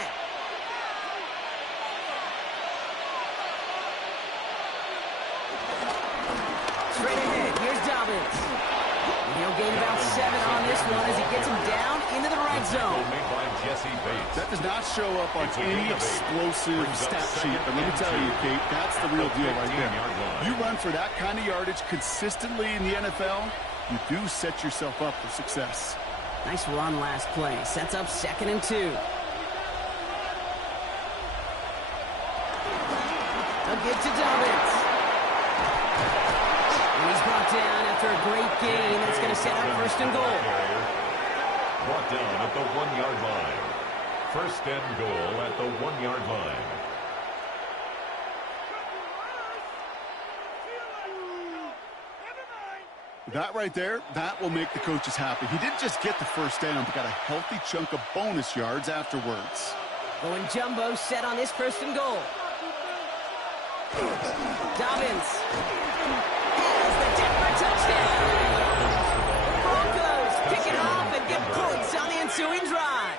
Straight ahead, here's Dobbins. And he'll gain about 7 on this one as he gets him down into the right zone. That does not show up on any explosive stat sheet, but let me tell you, Kate, that's the real deal right there. You run for that kind of yardage consistently in the NFL, you do set yourself up for success. Nice run last play. Sets up 2nd and 2. A give to Dobbins. And he's brought down after a great gain. That's going to set up 1st and goal. Brought down at the 1-yard line. 1st and goal at the 1-yard line. That right there, that will make the coaches happy. He didn't just get the first down, but got a healthy chunk of bonus yards afterwards. Going jumbo set on this 1st and goal. Dobbins has the Denver touchdown. Broncos pick it off and get points on the ensuing drive.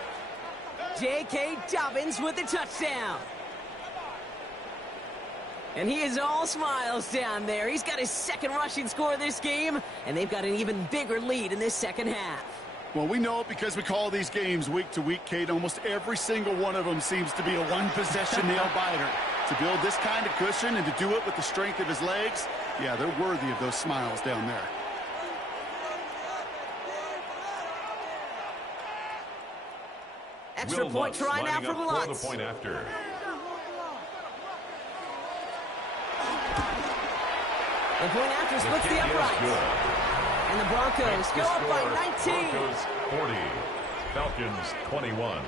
J.K. Dobbins with the touchdown. And he is all smiles down there. He's got his 2nd rushing score this game, and they've got an even bigger lead in this 2nd half. Well, we know it because we call these games week to week, Kate. Almost every single one of them seems to be a one-possession nail-biter. To build this kind of cushion and to do it with the strength of his legs, yeah, they're worthy of those smiles down there. Extra Will point Lutz try now lining from up for Lutz. the point after. The point after splits the uprights. And the Broncos go up by 19. Broncos 40, Falcons 21.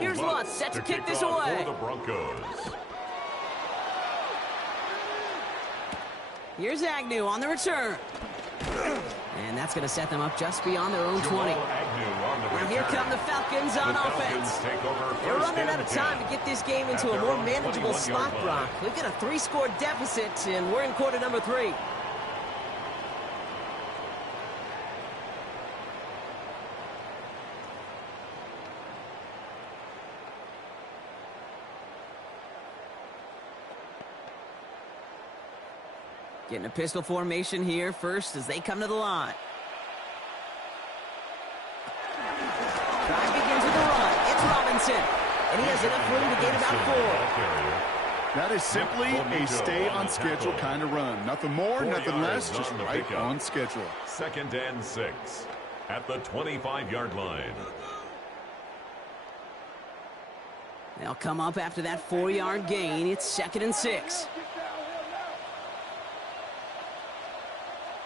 Here's Lutz set to kick this away. For the Broncos. Here's Agnew on the return. And that's going to set them up just beyond their own 20. And here come the Falcons on offense. They're running out of time to get this game into a more manageable spot, Brock. We've got a 3-score deficit, and we're in quarter number 3. Getting a pistol formation here first as they come to the line. Drive begins with a run. It's Robinson. And he has enough room to gain about 4. That is simply a stay-on-schedule kind of run. Nothing more, nothing less, just right on schedule. 2nd and 6 at the 25-yard line. They'll come up after that 4-yard gain. It's 2nd and 6.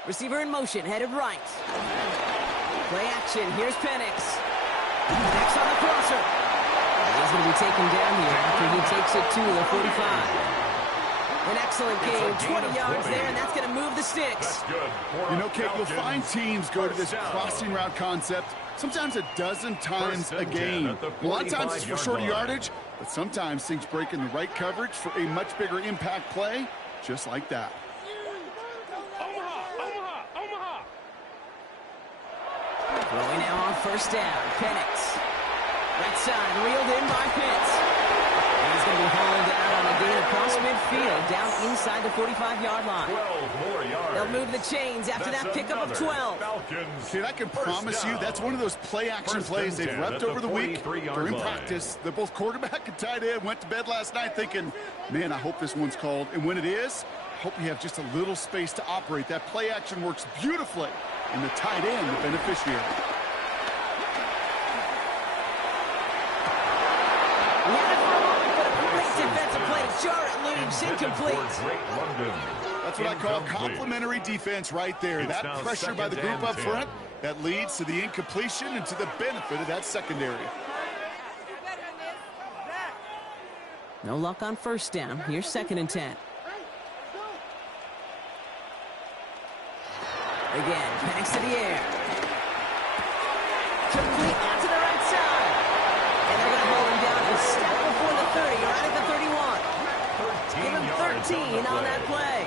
Receiver in motion, headed right. Play action, here's Penix. Penix on the crosser. He's going to be taken down here after he takes it to the 45. An excellent gain, 20 yards there, and that's going to move the sticks. You know, Kate, you'll find teams go to this crossing route concept sometimes a dozen times a game. A lot of times it's for shorter yardage, but sometimes things break in the right coverage for a much bigger impact play, just like that. Throwing now on 1st down. Penix. Right side, reeled in by Pitts. And he's going to be hauled out on a gain across midfield, down inside the 45-yard line. 12 more yards. They'll move the chains after that pickup of 12. Kid, I can promise you that's one of those play-action plays they've repped over the week. During practice, the both quarterback and tight end went to bed last night thinking, man, I hope this one's called. And when it is, I hope you have just a little space to operate. That play action works beautifully. And the tight end, the beneficiary. Defensive play to jar it loose, incomplete. That's what I call complimentary defense right there. That pressure by the group up front, that leads to the incompletion and to the benefit of that secondary. No luck on 1st down. Here's 2nd and 10. Again, Penix to the air. Complete out to the right side. And they're going to hold him down to step before the 30, or out at the 31. Give him 13 on that play.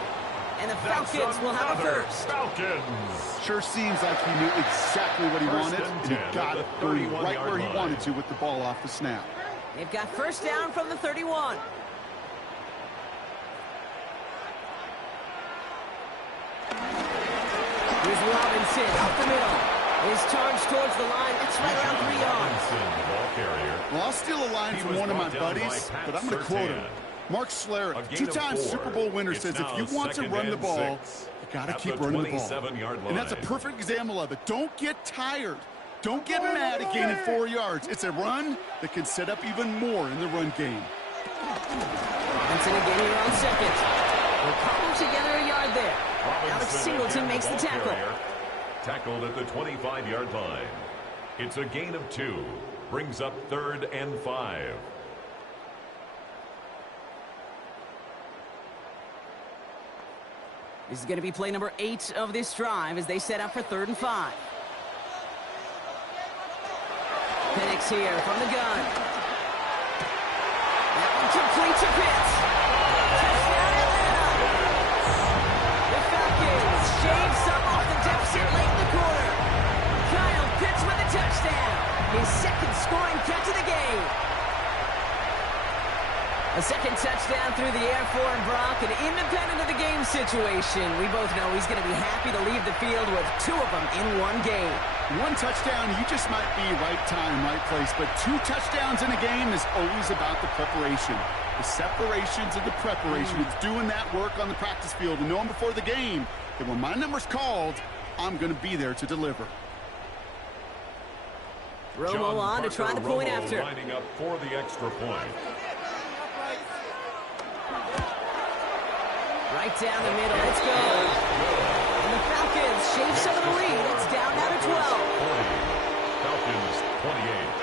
And the Falcons will have a first. Falcons. Sure seems like he knew exactly what he wanted, and he got it right where he wanted to with the ball off the snap. They've got 1st down from the 31. Here's Robinson up the middle. His charge towards the line. It's right around 3 yards. Well, I'll steal a line from one of my buddies, but I'm going to quote him. Mark Schlereth, 2-time Super Bowl winner, says if you want to run the ball, you got to keep running the ball. And that's a perfect example of it. Don't get tired. Don't get mad at gaining 4 yards. It's a run that can set up even more in the run game. Robinson again here on 2nd. We'll cobble together a yard there. Alex Singleton makes the tackle. Tackled at the 25-yard line. It's a gain of 2. Brings up 3rd and 5. This is going to be play number 8 of this drive as they set up for 3rd and 5. Penix here from the gun. That one complete to Pitts. Touchdown Atlanta. The Falcons shave some off the deficit late in the quarter. Kyle Pitts with a touchdown. his second scoring catch of the game. A second touchdown through the air for him, Brock, and independent of the game situation, we both know he's going to be happy to leave the field with 2 of them in one game. 1 touchdown, you just might be right time, right place, but 2 touchdowns in a game is always about the preparation. The separations and the preparation. It's doing that work on the practice field and knowing before the game that when my number's called, I'm going to be there to deliver. Romo on to try the point after. Lining up for the extra point. Right down the middle. Let's go. And the Falcons shave some of the lead. It's down now to 12. 40. Falcons 28.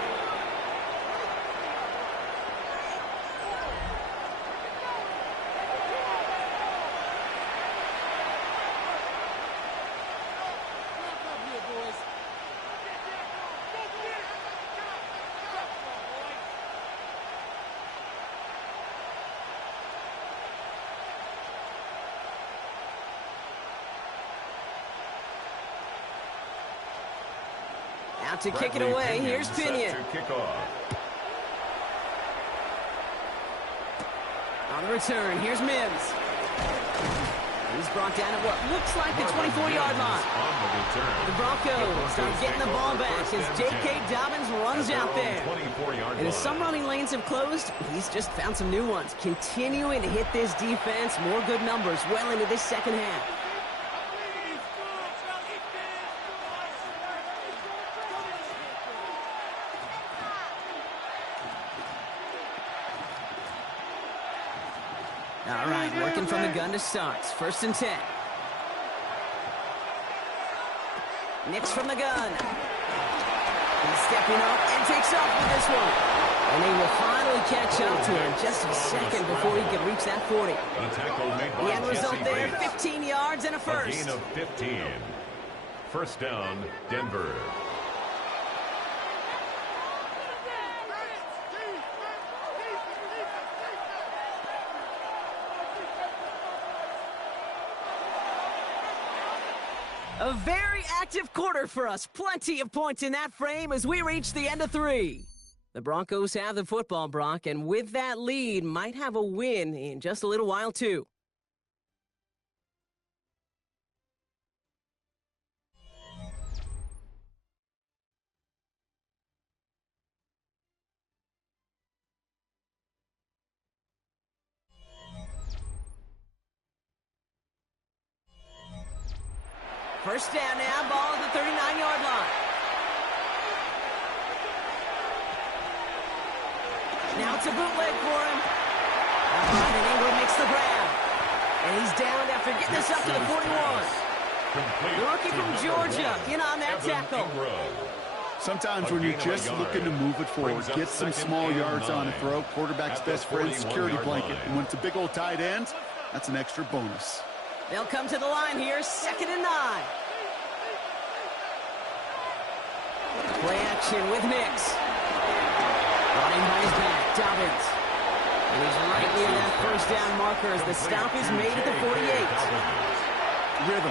Out to kick it away. Here's Pinion. To kick off. On the return, here's Mims. He's brought down at what looks like the 24-yard line. The Broncos start getting the ball back as J.K. Dobbins runs out there. And as some running lanes have closed, he's just found some new ones. Continuing to hit this defense, more good numbers well into this second half. All right, working from the gun to start. 1st and 10. Nix from the gun. He's stepping up and takes off with this one. And they will finally catch up to him just a second before he can reach that 40. The end result there, 15 yards and a first. A gain of 15. First down, Denver. A very active quarter for us. Plenty of points in that frame as we reach the end of 3. The Broncos have the football, Brock, and with that lead, might have a win in just a little while, too. First down now, ball at the 39-yard line. Now it's a bootleg for him. And Ingram makes the grab. And he's down after getting this up to the 41. The rookie from Georgia in on that tackle. Sometimes when you're just looking to move it forward, get some small yards on a throw, quarterback's best friend, security blanket. And when it's a big old tight end, that's an extra bonus. They'll come to the line here, 2nd and 9. Play action with Nix. Running by his back, Dobbins. And he's right near that first down marker as the stop is made at the 48. Rhythm.